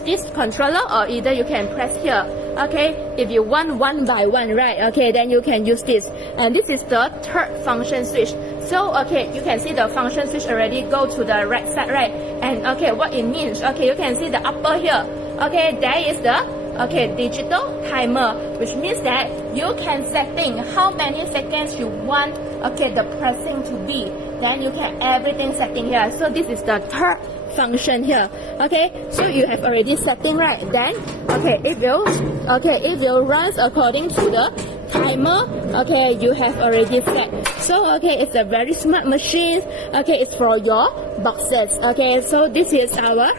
this controller, or either you can press here. Okay, if you want 1 by 1, right? Okay, then you can use this. And this is the third function switch. So, okay, you can see the function switch already go to the right side, right? And okay, what it means, okay, you can see the upper here. Okay, there is the, okay, digital timer, which means that you can setting how many seconds you want, okay, the pressing to be. Then you can everything setting here. So this is the third function here. Okay, so you have already setting, right? Then, okay, it will run according to the timer, okay, you have already set. So, okay, it's a very smart machine. Okay, it's for your boxes. Okay, so this is our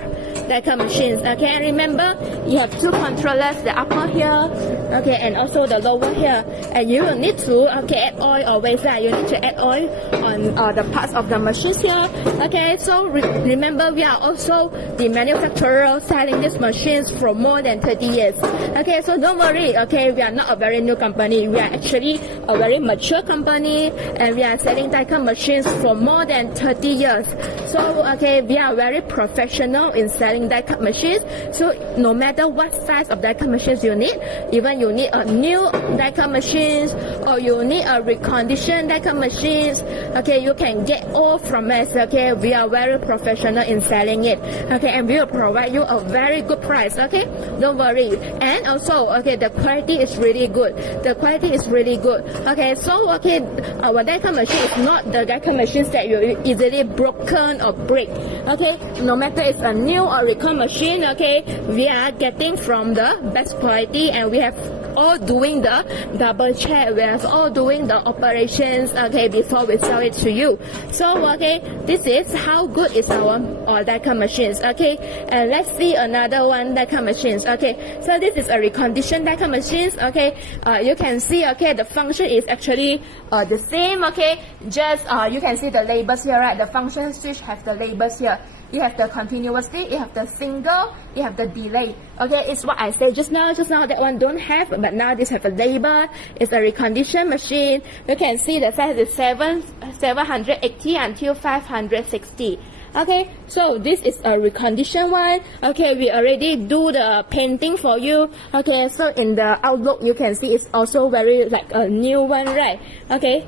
die cut machines. Okay, and remember you have 2 controllers, the upper here, okay, and also the lower here. And you will need to, okay, add oil always. You need to add oil on the parts of the machines here. Okay, so remember we are also the manufacturer selling these machines for more than 30 years. Okay, so don't worry. Okay, we are not a very new company. We are actually a very mature company, and we are selling die cut machines for more than 30 years. So, okay, we are very professional in selling die cut machines. So no matter what size of die cut machines you need, even you need a new die cut machines, or you need a reconditioned die cut machines, okay, you can get all from us. Okay, we are very professional in selling it. Okay, and we will provide you a very good price. Okay, don't worry. And also, okay, the quality is really good. The quality is really good. Okay, so, okay, our die cut machine is not the die cut machines that you easily broken or break. Okay, no matter it's a new or recon machine, okay, we are getting from the best quality, and we have all doing the double check. We are all doing the operations, okay, before we sell it to you. So, okay, this is how good is our die cut machines. Okay, and let's see another one, die cut machines. Okay, so this is a reconditioned die cut machines. Okay, you can see, okay, the function is actually the same. Okay, just you can see the labels here, right? The function switch have the labels here. You have the continuously, you have the single, you have the delay. Okay, it's what I said just now. Just now that one don't have, but now this have a label. It's a reconditioned machine. You can see the size is 780 until 560. Okay, so this is a reconditioned one. Okay, we already do the painting for you. Okay, so in the outlook you can see it's also very like a new one, right? Okay,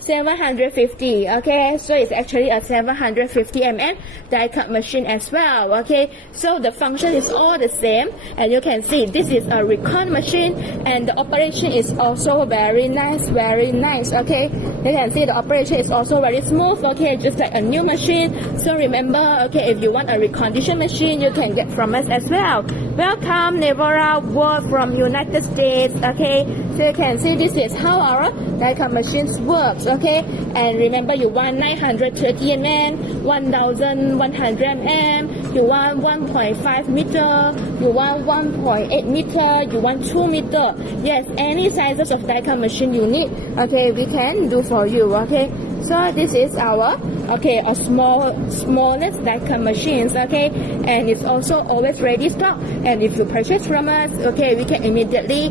750. Okay, so it's actually a 750 mm die cut machine as well. Okay, so the function is all the same, and you can see this is a recon machine, and the operation is also very nice, very nice. Okay, you can see the operation is also very smooth. Okay, just like a new machine. So remember, okay, if you want a reconditioned machine, you can get from us as well. Welcome, Nevora World from United States. Okay, so you can see this is how our die cut machines works. Okay, and remember you want 930 mm, 1100 mm, you want 1.5 meter, you want 1.8 meter, you want 2 meter. Yes, any sizes of die cut machine you need, okay, we can do for you. Okay, So this is our a smallest die-cut machines, and it's also always ready stock. And if you purchase from us, we can immediately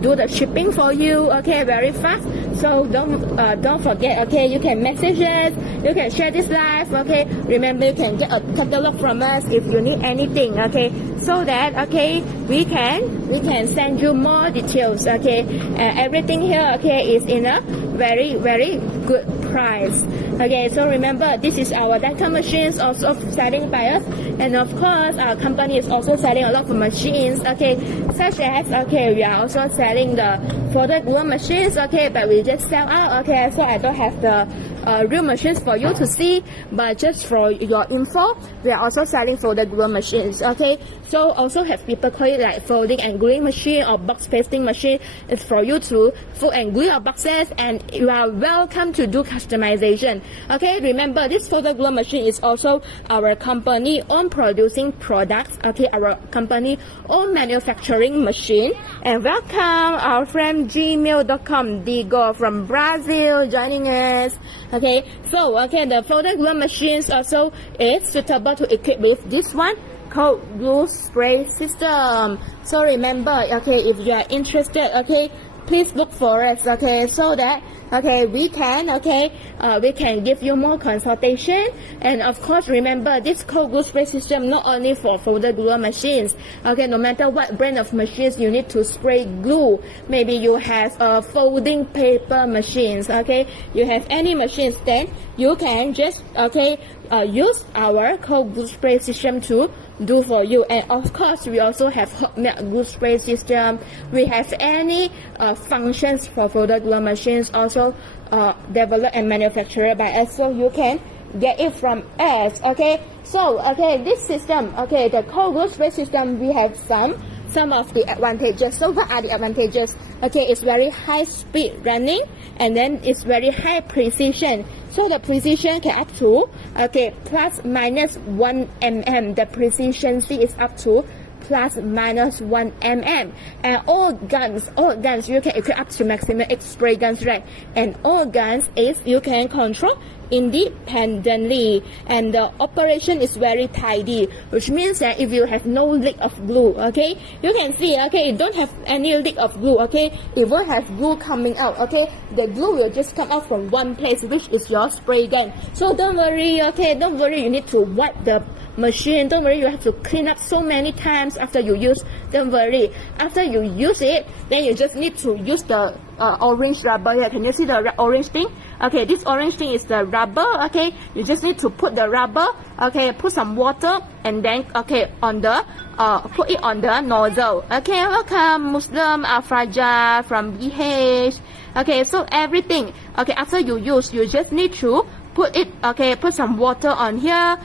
do the shipping for you, very fast. So don't forget, you can message us, you can share this live, remember you can get a catalog from us if you need anything, so that we can send you more details, everything here is in a very good price. So remember, this is our die-cut machines also selling by us, and of course our company is also selling a lot of machines, such as we are also selling the folded glue machines, but we just sell out, so I don't have the real machines for you to see, but just for your info, we are also selling folded glue machines, so also have people call it like folding and gluing machine or box pasting machine. It's for you to fold and glue your boxes, and you are welcome to do customization. Remember, this folded glue machine is also our company own producing products, our company own manufacturing machine. And welcome our friend gmail.com Diego from Brazil joining us. So the folded glue machines also is suitable to equip with this one called glue spray system. So remember, if you are interested, please look for us, so that we can give you more consultation. And of course, remember, this cold glue spray system not only for folded glue machines, no matter what brand of machines you need to spray glue. Maybe you have folding paper machines, you have any machines, then you can just use our cold glue spray system to do for you. And of course, we also have hot melt glue spray system. We have any functions for folded glue machines also developed and manufactured by us, so you can get it from us. So this system, the cold glue spray system, we have some of the advantages. So what are the advantages? It's very high speed running, and then it's very high precision. So the precision can up to plus minus 1 mm. The precision is up to plus minus 1 mm. And all guns you can equip up to maximum X spray guns, right? And all guns is you can control independently, and the operation is very tidy, which means that if you have no leak of glue, you can see, it don't have any leak of glue, it won't have glue coming out, the glue will just come out from one place, which is your spray gun. So don't worry, don't worry you need to wipe the machine, don't worry you have to clean up so many times after you use. Don't worry, after you use it, then you just need to use the orange rubber here. Can you see the orange thing? This orange thing is the rubber, you just need to put the rubber, put some water, and then on the put it on the nozzle. Welcome Muslim Afraja from BH. So everything, after you use, you just need to put it, put some water on here,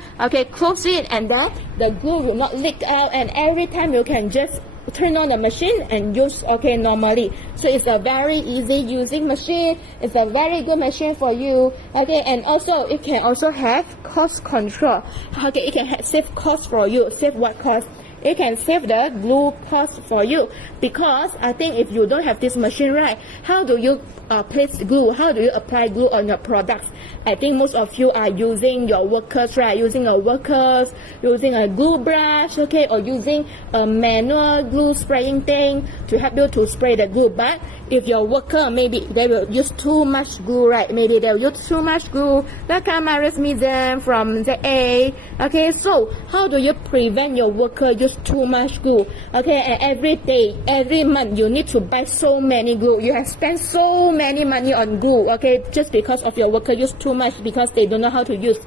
close it, and then the glue will not leak out, and every time you can just turn on the machine and use normally. So it's a very easy using machine, it's a very good machine for you, and also it can also have cost control. It can save cost for you. Save what cost? It can save the glue cost for you, because I think if you don't have this machine, right, how do you place glue? How do you apply glue on your products? I think most of you are using your workers, right? Using a glue brush, or using a manual glue spraying thing to help you to spray the glue. But if your worker, maybe they will use too much glue, right? Maybe they'll use too much glue. Welcome Maris Mizem from ZA. So how do you prevent your worker use too much glue? And every day, every month, you need to buy so many glue. You have spent so many money on glue, just because of your worker use too much because they don't know how to use.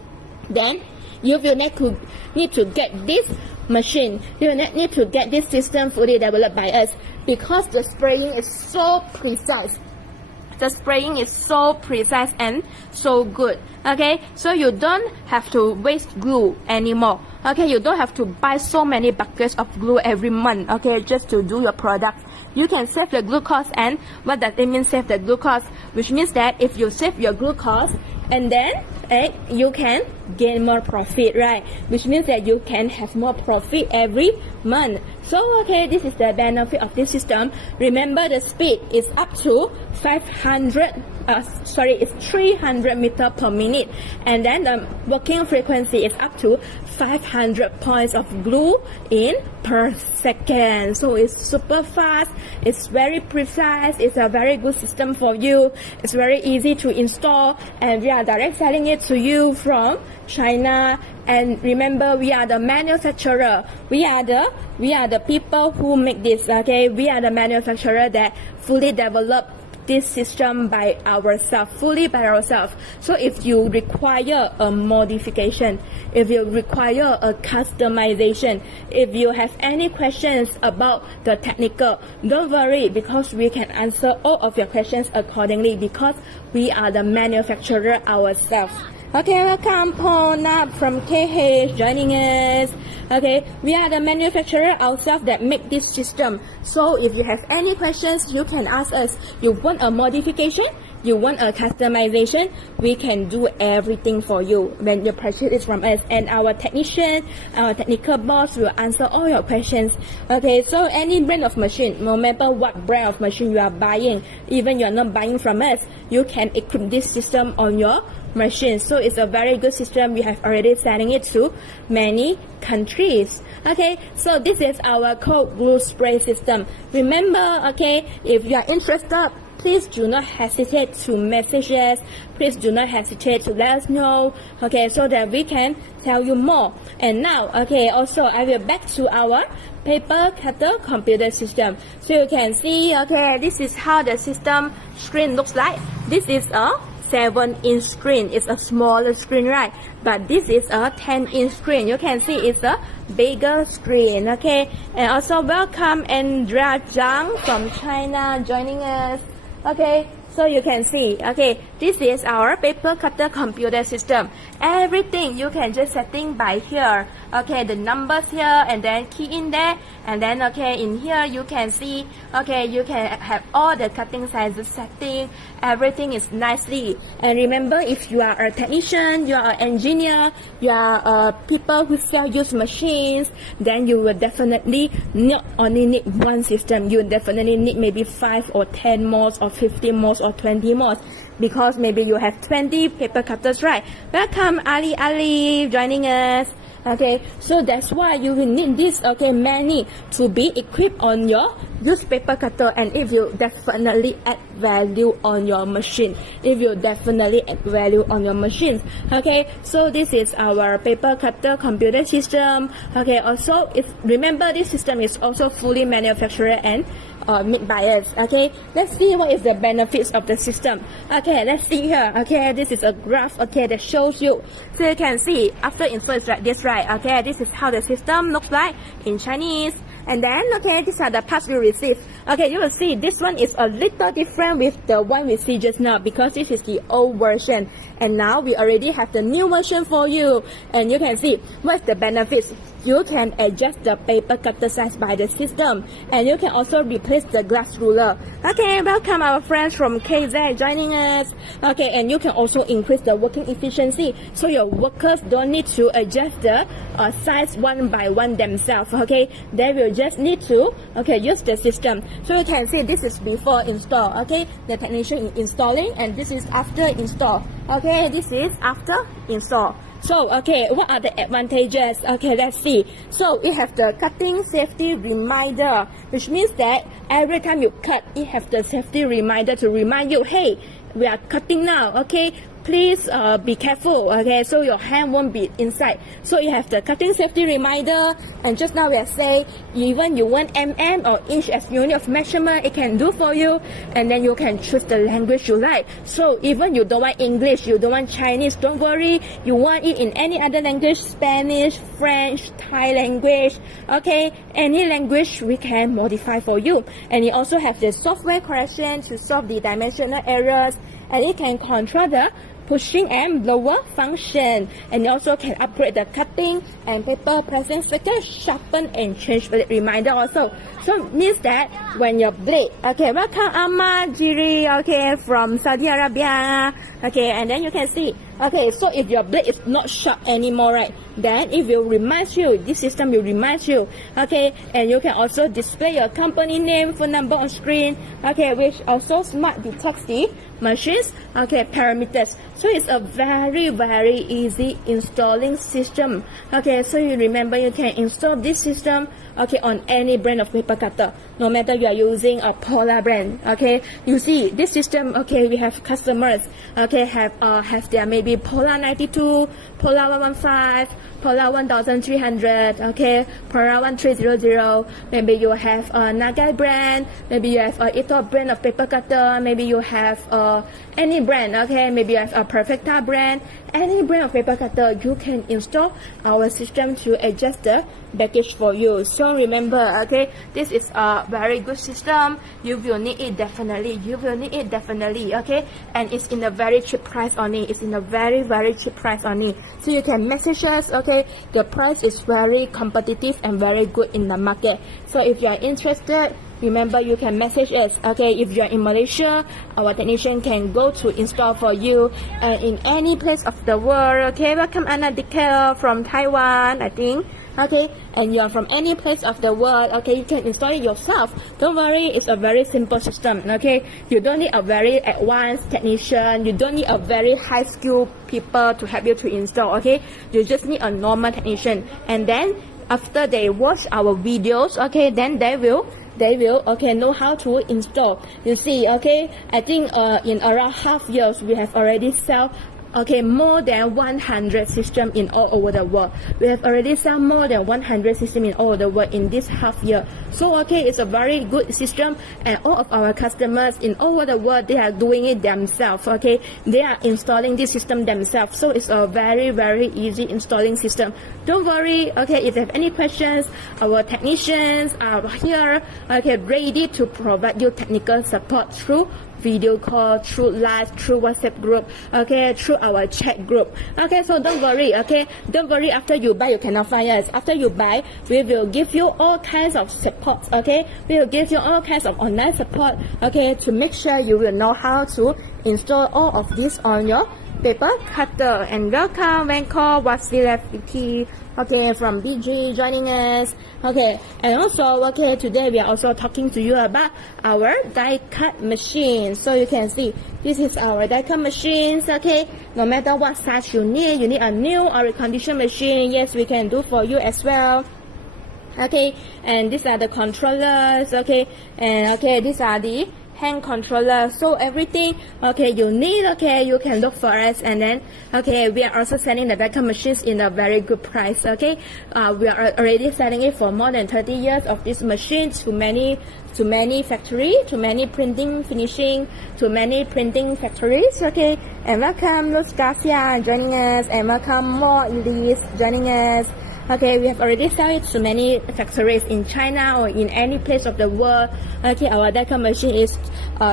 Then you will need to get this machine. You will need to get this system fully developed by us, because the spraying is so precise. The spraying is so precise and so good. So you don't have to waste glue anymore. You don't have to buy so many buckets of glue every month, just to do your product. You can save the glue cost. And what does it mean, save the glue cost? Which means that if you save your glue cost, and then you can gain more profit, right? Which means that you can have more profit every month. So this is the benefit of this system. Remember, the speed is up to 300 meter per minute, and then the working frequency is up to 500 points of glue in per second. So it's super fast, it's very precise, it's a very good system for you, it's very easy to install, and we are direct selling it to you from China. And remember, we are the manufacturer, we are the people who make this. We are the manufacturer that fully develop this system by ourselves, fully by ourselves. So if you require a modification, if you require a customization, if you have any questions about the technical, don't worry, because we can answer all of your questions accordingly, because we are the manufacturer ourselves. Welcome Pona from 𝐾𝐻 joining us. We are the manufacturer ourselves that make this system. So if you have any questions, you can ask us. You want a modification, you want a customization, we can do everything for you when you purchase it from us. And our technician, our technical boss will answer all your questions. So any brand of machine, no matter what brand of machine you are buying, even you are not buying from us, you can equip this system on your machine. So it's a very good system. We have already selling it to many countries. So this is our cold glue spray system. Remember, if you are interested, please do not hesitate to message us. Please do not hesitate to let us know, so that we can tell you more. And now, also I will back to our paper cutter computer system. So you can see, this is how the system screen looks like. This is a 7-inch screen. It's a smaller screen, right? But this is a 10-inch screen. You can see it's a bigger screen. And also welcome Andrea Zhang from China joining us. So you can see, this is our paper cutter computer system. Everything you can just setting by here. The numbers here, and then key in there, and then in here you can see, you can have all the cutting sizes setting. Everything is nicely. And remember, if you are a technician, you are an engineer, you are people who sell used machines, then you will definitely not only need one system. You definitely need maybe 5 or 10 modes, or 50 modes, or 20 modes, because maybe you have 20 paper cutters, right? Welcome Ali joining us. So that's why you will need this many to be equipped on your used paper cutter, and it will definitely add value on your machine. It will definitely add value on your machines. So this is our paper cutter computer system. Also, remember, this system is also fully manufactured and made by us. Let's see what is the benefits of the system. Let's see here. This is a graph that shows you. So you can see after insert like this, right? This is how the system looks like in Chinese. And then these are the parts we receive. You will see this one is a little different with the one we see just now, because this is the old version, and now we already have the new version for you. And you can see what's the benefits. You can adjust the paper cutter size by the system, and you can also replace the glass ruler. Welcome our friends from KZ joining us. And you can also increase the working efficiency, so your workers don't need to adjust the size one by one themselves. They will just need to use the system. So you can see this is before install. The technician is installing, and this is after install. This is after install. So what are the advantages? Let's see. So it has the cutting safety reminder, which means that every time you cut, it has the safety reminder to remind you, hey, we are cutting now. Please be careful, so your hand won't be inside. So you have the cutting safety reminder, and just now we have said, even you want mm or inch as unit of measurement, it can do for you. And then you can choose the language you like. So even you don't want English, you don't want Chinese, don't worry, you want it in any other language, Spanish, French, Thai language, any language we can modify for you. And it also has the software correction to solve the dimensional errors, and it can control the pushing and blower function, and you also can upgrade the cutting and paper pressing sticker, sharpen and change blade reminder also. So it means that when your blade, welcome Ahmad Jiri, from Saudi Arabia, and then you can see Okay, so if your blade is not sharp anymore, right, then it will remind you, this system will remind you, okay, and you can also display your company name, phone number on screen, okay, which also smart detects the machines, okay, parameters. So it's a very easy installing system. Okay, so you remember you can install this system, okay, on any brand of paper cutter, no matter you are using a Polar brand. Okay, you see this system, okay, we have customers, okay, have their maybe Polar 92, Polar 115, Polar 1300, okay, Polar 1300. Maybe you have a Nagai brand, maybe you have a Ito brand of paper cutter, maybe you have any brand, okay, maybe you have a Perfecta brand, any brand of paper cutter, you can install our system to adjust the package for you. So remember, okay, this is a very good system. You will need it definitely. You will need it definitely, okay, and it's in a very cheap price only. It's in a very cheap price only. So you can message us, okay, the price is very competitive and very good in the market. So if you are interested, remember you can message us, okay. If you are in Malaysia, our technician can go to install for you in any place of the world, okay. Welcome Anna Decale from Taiwan, I think, okay, and you are from any place of the world, okay, you can install it yourself. Don't worry, it's a very simple system, okay. You don't need a very advanced technician, you don't need a very high skilled people to help you to install, okay. You just need a normal technician, and then after they watch our videos, okay, then they will okay know how to install. You see, okay, I think in around half years we have already sell, okay, more than 100 systems in all over the world. We have already sell more than 100 systems in all over the world in this half year. So okay, it's a very good system, and all of our customers in all over the world, they are doing it themselves, okay. They are installing this system themselves. So it's a very easy installing system. Don't worry, okay, if you have any questions, our technicians are here, okay, ready to provide you technical support through video call, through live, through WhatsApp group, okay, through our chat group. Okay, so don't worry, okay, don't worry after you buy you cannot find us. After you buy, we will give you all kinds of support, okay. We will give you all kinds of online support, okay, to make sure you will know how to install all of this on your paper cutter. And welcome Vancouver, what's the left okay, from BG joining us, okay. And also, okay, today we are also talking to you about our die cut machine. So you can see this is our die cut machines, okay. No matter what size you need a new or reconditioned machine, yes, we can do for you as well, okay. And these are the controllers, okay, and okay, these are the hand controller. So everything, okay, you need, okay, you can look for us. And then, okay, we are also selling the die cut machines in a very good price, okay. We are already selling it for more than 30 years of this machine to many factory, to many printing, finishing, to many printing factories, okay. And welcome Luz Garcia joining us, and welcome Mo Elise joining us. Okay, we have already sold it to many factories in China or in any place of the world. Okay, our die cut machine is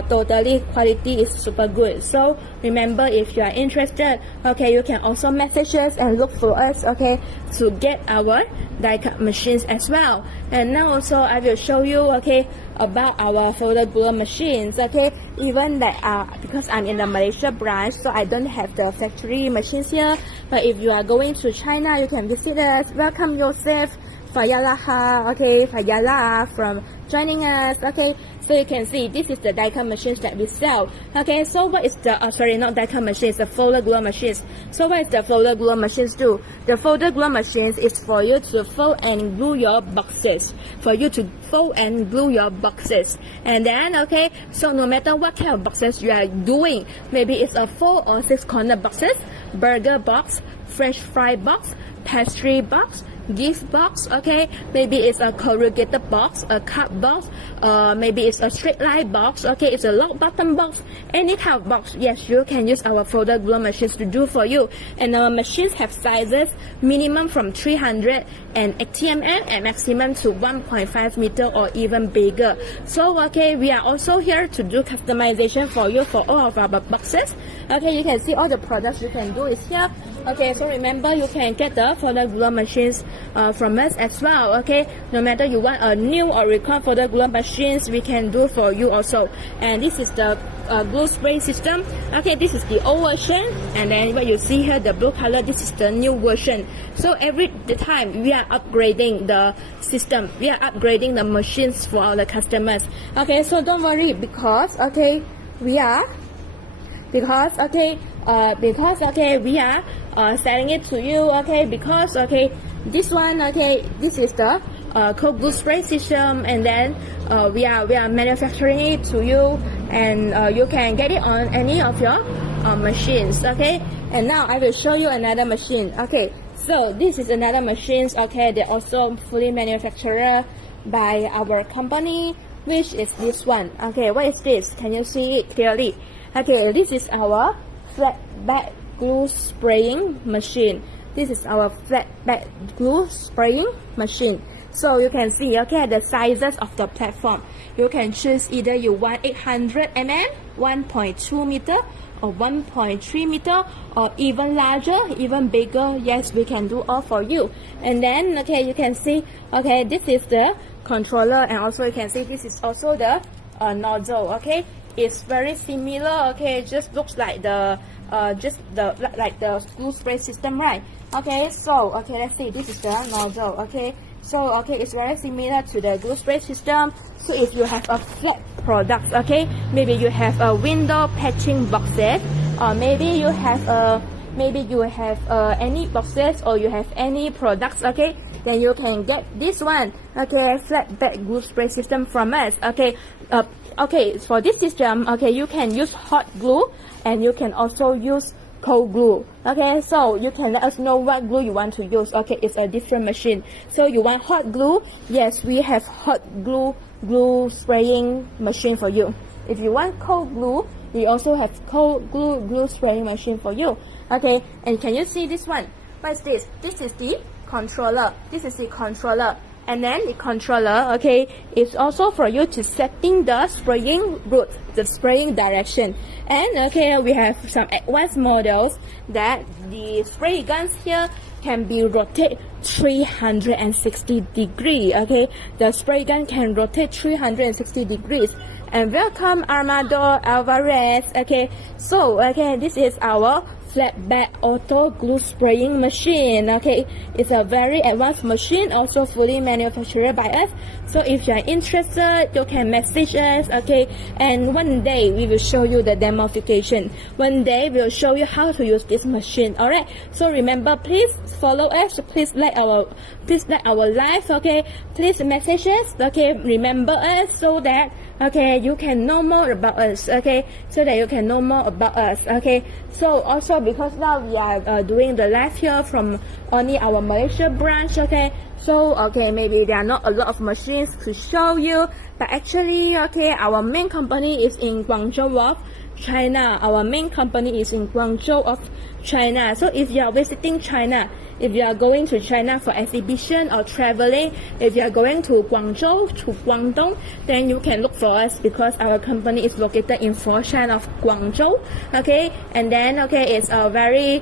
totally quality is super good. So remember, if you are interested, okay, you can also message us and look for us, okay, to get our die cut machines as well. And now also I will show you, okay, about our folder gluer machines, okay. Even that because I'm in the Malaysia branch, so I don't have the factory machines here, but if you are going to China, you can visit us. Welcome Joseph Fayalaha, okay, Fayala from joining us, okay. So you can see this is the die cut machines that we sell, okay. So what is the sorry, not die cut machines, the folder gluer machines. So what is the folder gluer machines do? The folder gluer machines is for you to fold and glue your boxes, for you to fold and glue your boxes. And then, okay, so no matter what kind of boxes you are doing, maybe it's a 4 or 6 corner boxes, burger box, French fry box, pastry box, gift box, okay, maybe it's a corrugated box, a cup box, maybe it's a straight line box, okay, it's a lock bottom box, any type of box, yes, you can use our folder gluer machines to do for you. And our machines have sizes minimum from 380 mm and maximum to 1.5 meter or even bigger. So okay, we are also here to do customization for you for all of our boxes. Okay, you can see all the products you can do is here. Okay, so remember, you can get the folder gluer machines from us as well. Okay, no matter you want a new or recall for the glue machines, we can do for you also. And this is the glue spray system. Okay, this is the old version, and then what you see here, the blue color, this is the new version. So every time we are upgrading the system, we are upgrading the machines for our customers. Okay, so don't worry, because okay, we are we are selling it to you. Okay, because okay, this one, okay, this is the cold glue spray system, and then we are manufacturing it to you, and you can get it on any of your machines. Okay, and now I will show you another machine. Okay, so this is another machines. Okay, they're also fully manufactured by our company, which is this one. Okay, what is this? Can you see it clearly? Okay, this is our flat bed glue spraying machine. This is our flat bed glue spraying machine. So you can see, okay, the sizes of the platform. You can choose either you want 800 mm, 1.2 meter, or 1.3 meter, or even larger, even bigger. Yes, we can do all for you. And then, okay, you can see, okay, this is the controller, and also you can see this is also the nozzle. Okay, it's very similar. Okay, just looks like the like the glue spray system, right? Okay, so okay, let's see, this is the nozzle. Okay, so okay, it's very similar to the glue spray system. So if you have a flat product, okay, maybe you have a window patching boxes, or maybe you have any boxes, or you have any products, okay, then you can get this one, okay, flat bed glue spray system from us. Okay, okay, for this system, okay, you can use hot glue, and you can also use cold glue. Okay, so you can let us know what glue you want to use. Okay, it's a different machine. So you want hot glue? Yes, we have hot glue spraying machine for you. If you want cold glue, we also have cold glue spraying machine for you. Okay, and can you see this one? What is this? This is the controller. This is the controller. And then the controller, okay, is also for you to setting the spraying route, the spraying direction. And okay, we have some advanced models that the spray guns here can be rotate 360 degrees. Okay, the spray gun can rotate 360 degrees. And welcome Armando Alvarez. Okay, so okay, this is our flatbed auto glue spraying machine. Okay, it's a very advanced machine, also fully manufactured by us. So if you are interested, you can message us. Okay, and one day we will show you the demonstration. One day we'll show you how to use this machine. All right, so remember, please follow us, please like our live. Okay, please message us. Okay, remember us, so that okay, you can know more about us. Okay, so that you can know more about us. Okay, so also because now we are doing the live here from only our Malaysia branch. Okay, so okay, maybe there are not a lot of machines to show you, but actually, okay, our main company is in Guangzhou of China. Our main company is in Guangzhou of China. So if you are visiting China, if you are going to China for exhibition or traveling, if you are going to Guangzhou, to Guangdong, then you can look for us, because our company is located in Foshan of Guangzhou. Okay, and then okay, it's a very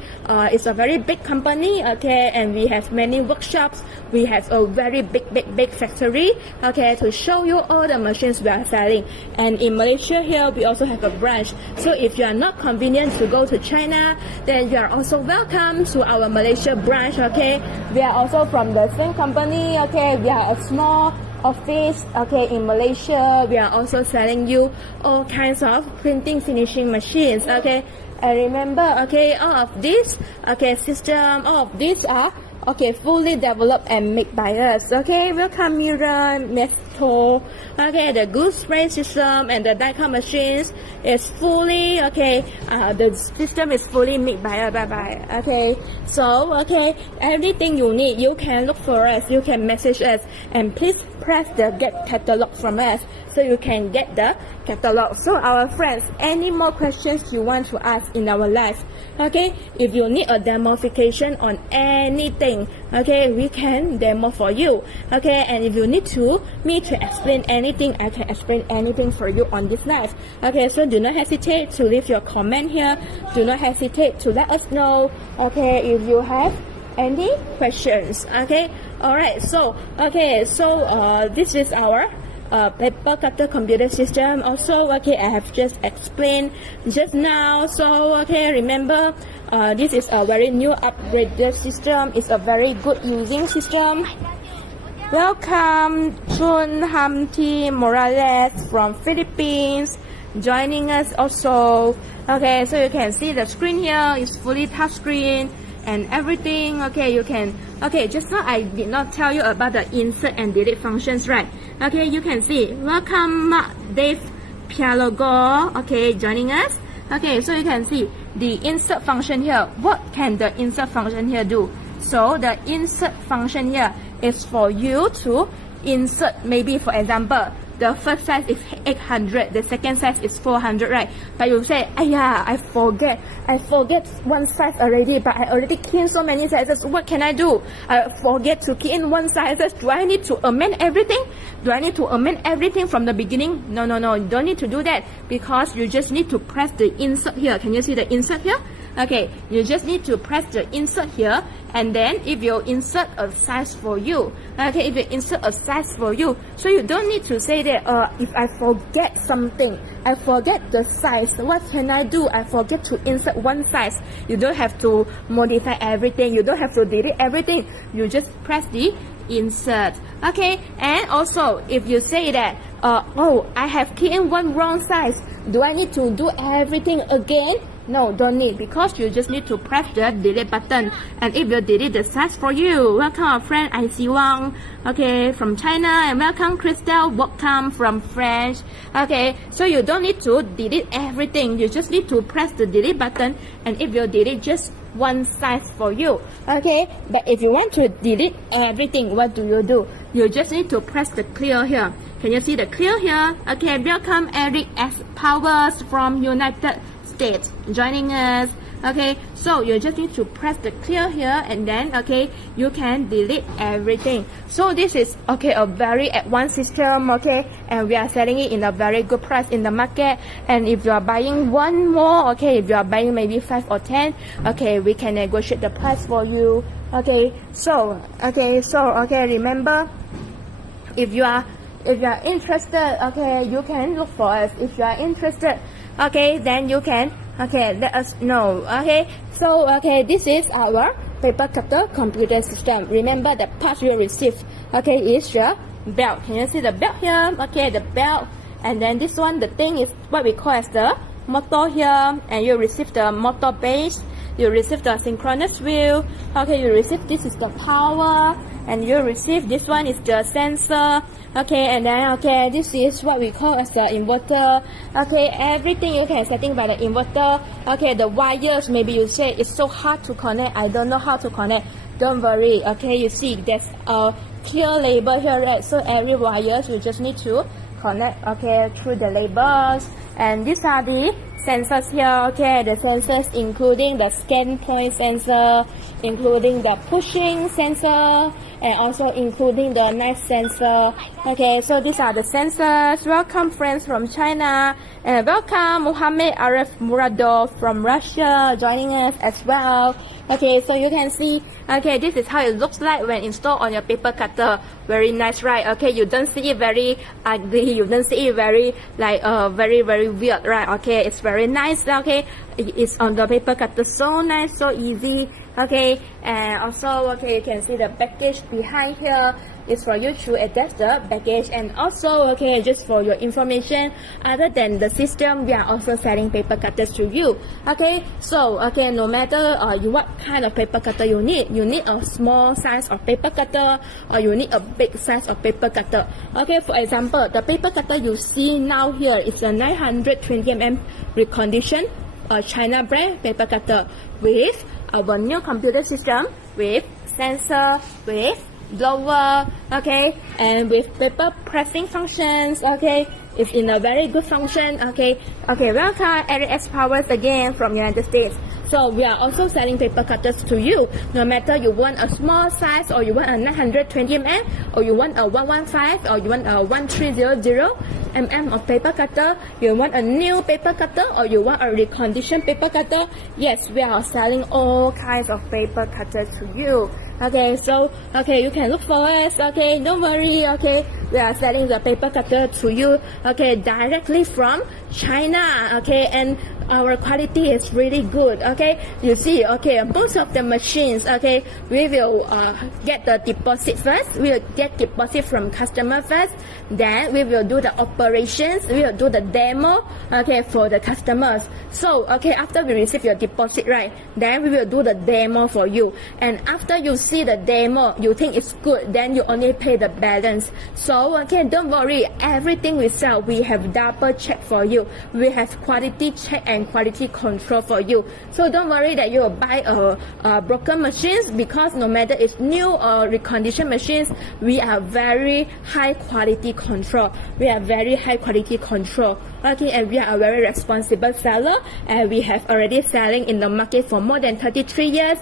big company. Okay, and we have many workshops. We have a very big factory. Okay, to show you all the machines we are selling. And in Malaysia here, we also have a branch. So if you are not convenient to go to China, then you are also welcome to our Malaysia branch. Okay, we are also from the same company. Okay, we are a small office. Okay, in Malaysia, we are also selling you all kinds of printing finishing machines. Okay, and remember, okay, all of this, okay, system, all of these are okay, fully developed and made by us. Okay, welcome Mira, Mesto. Okay, the glue spray system and the die cut machines is fully okay. The system is fully made by us. Okay, so okay, everything you need, you can look for us. You can message us, and please press the get catalog from us, so you can get the catalog. So our friends, any more questions you want to ask in our live? Okay, if you need a demonstration on anything, okay, we can demo for you. Okay, and if you need me to explain anything, I can explain anything for you on this live. Okay, so do not hesitate to leave your comment here. Do not hesitate to let us know. Okay, if you have any questions. Okay, Alright, so this is our paper cutter computer system. Also, I have just explained just now. So, remember, this is a very new upgraded system. It's a very good using system. Welcome, Chun Hamti Morales from Philippines, joining us also. Okay, so you can see the screen here is fully touch screen and everything. Okay, you can. Okay, just now I did not tell you about the insert and delete functions, right? Okay, you can see. Welcome, Dave Pialogo. Okay, joining us. Okay, so you can see the insert function here. What can the insert function here do? So the insert function here is for you to insert, maybe for example, the first size is 800, the second size is 400, right? But you say, I forget one size already, but I already key in so many sizes. What can I do? I forget to key in one size. Do I need to amend everything? Do I need to amend everything from the beginning? No, you don't need to do that, because you just need to press the insert here. Can you see the insert here? Okay, you just need to press the insert here, and then if you insert a size for you, if you insert a size for you, so you don't need to say that, if I forget something, I forget the size, what can I do? I forget to insert one size. You don't have to modify everything, you don't have to delete everything, you just press the insert. Okay, and also if you say that, I have keyed in one wrong size, do I need to do everything again? No, don't need, because you just need to press the delete button, and it will delete the size for you. Welcome our friend IC Wang, from China, and welcome Christelle, welcome from France. Okay, so you don't need to delete everything, you just need to press the delete button, and it will delete just one size for you. Okay, but if you want to delete everything, what do? You just need to press the clear here. Can you see the clear here? Okay, welcome Eric S. Powers from United States joining us. Okay, so you just need to press the clear here, and then you can delete everything. So this is a very advanced system, and we are selling it in a very good price in the market. And if you are buying one more, if you are buying maybe 5 or 10, we can negotiate the price for you. So remember, if you are interested, you can look for us. If you are interested, then you can let us know. So this is our paper cutter computer system. Remember, the parts you receive is your belt. Can you see the belt here? The belt, and then this one, the thing is what we call as the motor here, and you receive the motor base, you receive the synchronous wheel, you receive this is the power, and you receive this one is the sensor, and then this is what we call as the inverter. Everything you can setting by the inverter. The wires, maybe you say it's so hard to connect, I don't know how to connect. Don't worry, you see there's a clear label here, right? So every wires you just need to connect through the labels. And these are the sensors here. The sensors including the scan point sensor, including the pushing sensor, and also including the knife sensor. So these are the sensors. Welcome friends from China, and welcome Mohammed Arif Muradov from Russia joining us as well. So you can see, this is how it looks like when installed on your paper cutter. Very nice, right? You don't see it very ugly, you don't see it very very weird, right? It's very nice. It's on the paper cutter, so nice, so easy. And also you can see the package behind here is for you to attach the package. And also just for your information, other than the system, we are also selling paper cutters to you. So no matter what kind of paper cutter you need a small size of paper cutter, or you need a big size of paper cutter. For example, the paper cutter you see now here is a 920mm reconditioned China brand paper cutter with our new computer system, with sensor, with blower, and with paper pressing functions. It's in a very good function. Welcome Eric S. Powers again from United States. So we are also selling paper cutters to you. No matter you want a small size, or you want a 920mm, or you want a 115, or you want a 1300mm of paper cutter, you want a new paper cutter, or you want a reconditioned paper cutter, yes, we are selling all kinds of paper cutters to you. Okay, so okay, you can look for us. Okay, don't worry. Okay, we are selling the paper cutter to you. Okay, directly from China. Okay, and our quality is really good. Okay, you see. Okay, most of the machines. Okay, we will get the deposit first. We will get deposit from customer first. Then we will do the operations. We will do the demo. Okay, for the customers. So okay, after we receive your deposit, right? Then we will do the demo for you. And after you see the demo, you think it's good, then you only pay the balance. So okay, don't worry. Everything we sell, we have double check for you. We have quality check and quality control for you. So don't worry that you will buy a broken machines, because no matter it's new or reconditioned machines, we are very high quality control. We are very high quality control. Okay, and we are a very responsible seller, and we have already selling in the market for more than 33 years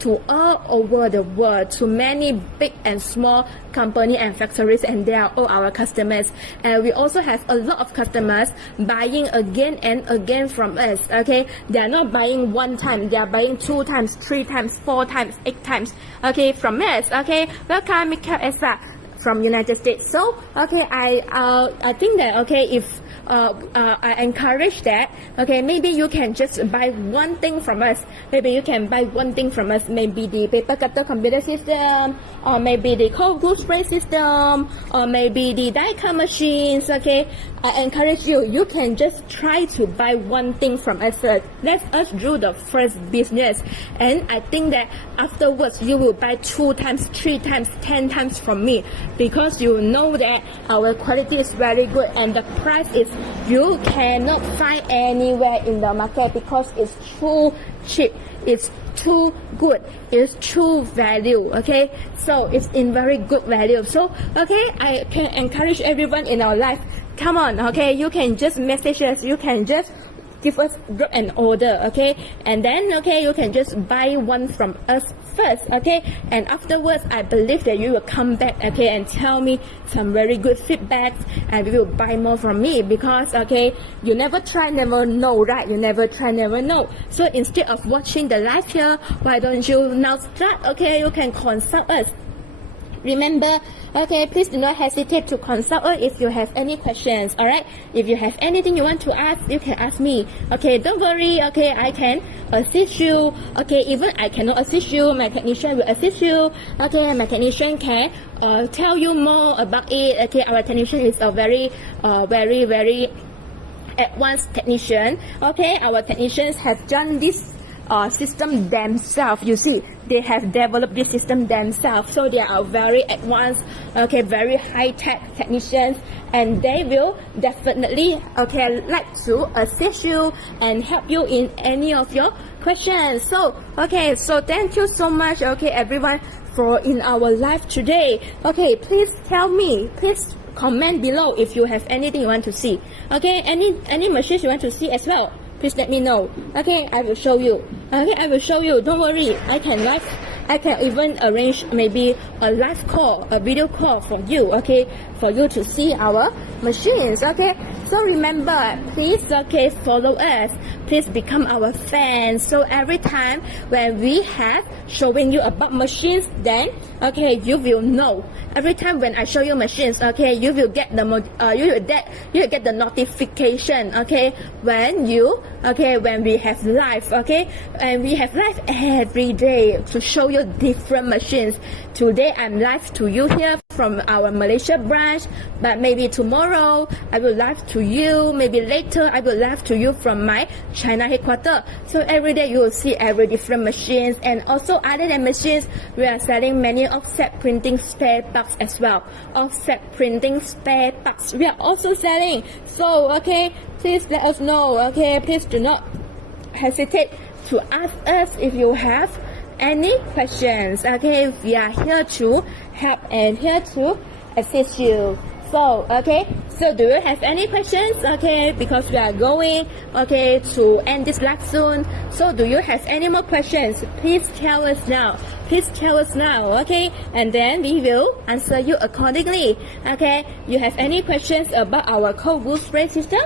to all over the world, to many big and small company and factories, and they are all our customers. And we also have a lot of customers buying again and again from us. Okay, they are not buying one time, they are buying 2 times, 3 times, 4 times, 8 times. Okay, from us. Okay, welcome 𝐿𝐸𝐿 from United States. So okay, I think that okay, if I encourage that, okay, maybe you can just buy one thing from us. Maybe you can buy one thing from us, maybe the paper cutter computer system, or maybe the cold glue spray system, or maybe the die cut machines. Okay, I encourage you, you can just try to buy one thing from us first. Let us do the first business, and I think that afterwards you will buy 2 times, 3 times, 10 times from me, because you know that our quality is very good and the price is you cannot find anywhere in the market, because it's too cheap, it's too good, it's true value. Okay, so it's in very good value. So okay, I can encourage everyone in our life, come on. Okay, you can just message us, you can just give us drop an order. Okay, and then okay, you can just buy one from us first. Okay, and afterwards I believe that you will come back, okay, and tell me some very good feedbacks, and you will buy more from me, because okay, you never try, never know, right? You never try, never know. So instead of watching the live here, why don't you now start? Okay, you can consult us. Remember, okay, please do not hesitate to consult us if you have any questions. Alright, if you have anything you want to ask, you can ask me. Okay, don't worry. Okay, I can assist you. Okay, even I cannot assist you, my technician will assist you. Okay, my technician can tell you more about it. Okay, our technician is a very advanced technician. Okay, our technicians have done this system themselves. You see, they have developed this system themselves, so they are very advanced, okay, very high-tech technicians, and they will definitely okay like to assist you and help you in any of your questions. So okay, so thank you so much, okay, everyone, for in our live today. Okay, please tell me, please comment below if you have anything you want to see. Okay, any machines you want to see as well, please let me know. Okay, I will show you. Okay, I will show you. Don't worry. I can even arrange maybe a live call, a video call for you. Okay, for you to see our machines. Okay, so remember, please okay follow us. Please become our fans. So every time when we have showing you about machines, then okay, you will know. Every time when I show you machines, okay, you will get the you will get the notification. Okay, when we have live. Okay, and we have live every day to show you different machines. Today I'm live to you here from our Malaysia branch, but maybe tomorrow I will live to you. Maybe later I will live to you from my China headquarters. So every day you will see every different machines, and also other than machines, we are selling many offset printing spare parts as well. Offset printing spare parts we are also selling. So okay, please let us know. Okay, please do not hesitate to ask us if you have any questions. Okay, we are here to help and here to assist you. So okay, so do you have any questions? Okay, because we are going okay to end this live soon. So do you have any more questions? Please tell us now. Please tell us now. Okay, and then we will answer you accordingly. Okay, you have any questions about our cold glue spray system?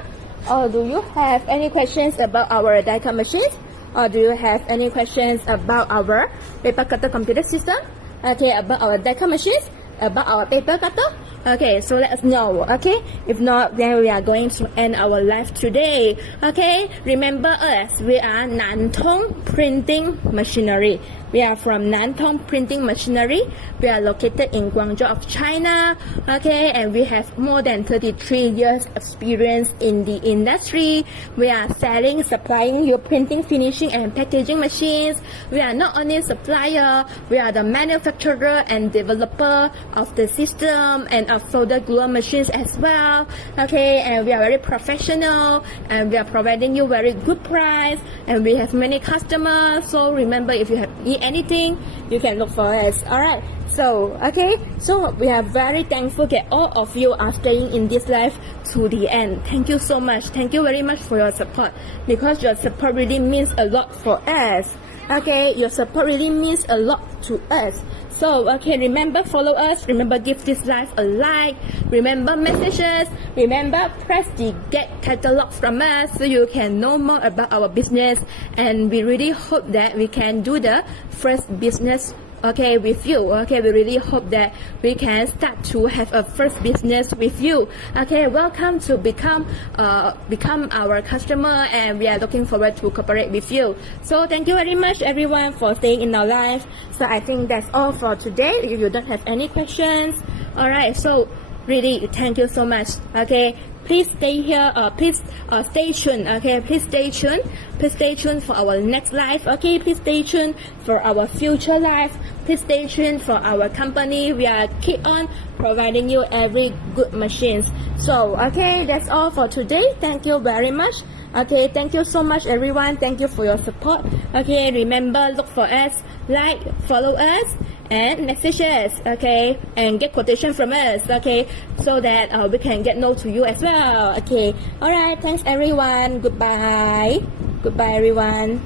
Or do you have any questions about our die cut machines? Or do you have any questions about our paper cutter computer system? okay, about our deco machines, about our paper cutter? Okay, so let us know. Okay, if not, then we are going to end our live today. Okay, remember us. We are Nantong Printing Machinery. We are from Nantong Printing Machinery. We are located in Guangzhou of China. Okay, and we have more than 33 years experience in the industry. We are selling, supplying you printing, finishing, and packaging machines. We are not only supplier, we are the manufacturer and developer of the system and of solder glue machines as well. Okay, and we are very professional, and we are providing you very good price, and we have many customers. So remember, if you have need anything, you can look for us. All right, so okay, so we are very thankful that all of you are staying in this life to the end. Thank you so much. Thank you very much for your support, because your support really means a lot for us. Okay, your support really means a lot to us. So okay, remember, follow us, remember, give this live a like, remember, messages, remember, press the get catalog from us so you can know more about our business, and we really hope that we can do the first business, okay, with you. Okay, we really hope that we can start to have a first business with you. Okay, welcome to become our customer, and we are looking forward to cooperate with you. So thank you very much everyone for staying in our live. So I think that's all for today. If you don't have any questions, all right, so really thank you so much. Okay, please stay here, please stay tuned. Okay, please stay tuned, please stay tuned for our next live. Okay, please stay tuned for our future live. Please stay tuned for our company. We are keep on providing you every good machines. So okay, that's all for today. Thank you very much. Okay, thank you so much everyone. Thank you for your support. Okay, remember, look for us, like, follow us, and message us, okay, and get quotation from us, okay, so that we can get know to you as well. Okay, all right, thanks everyone. Goodbye everyone.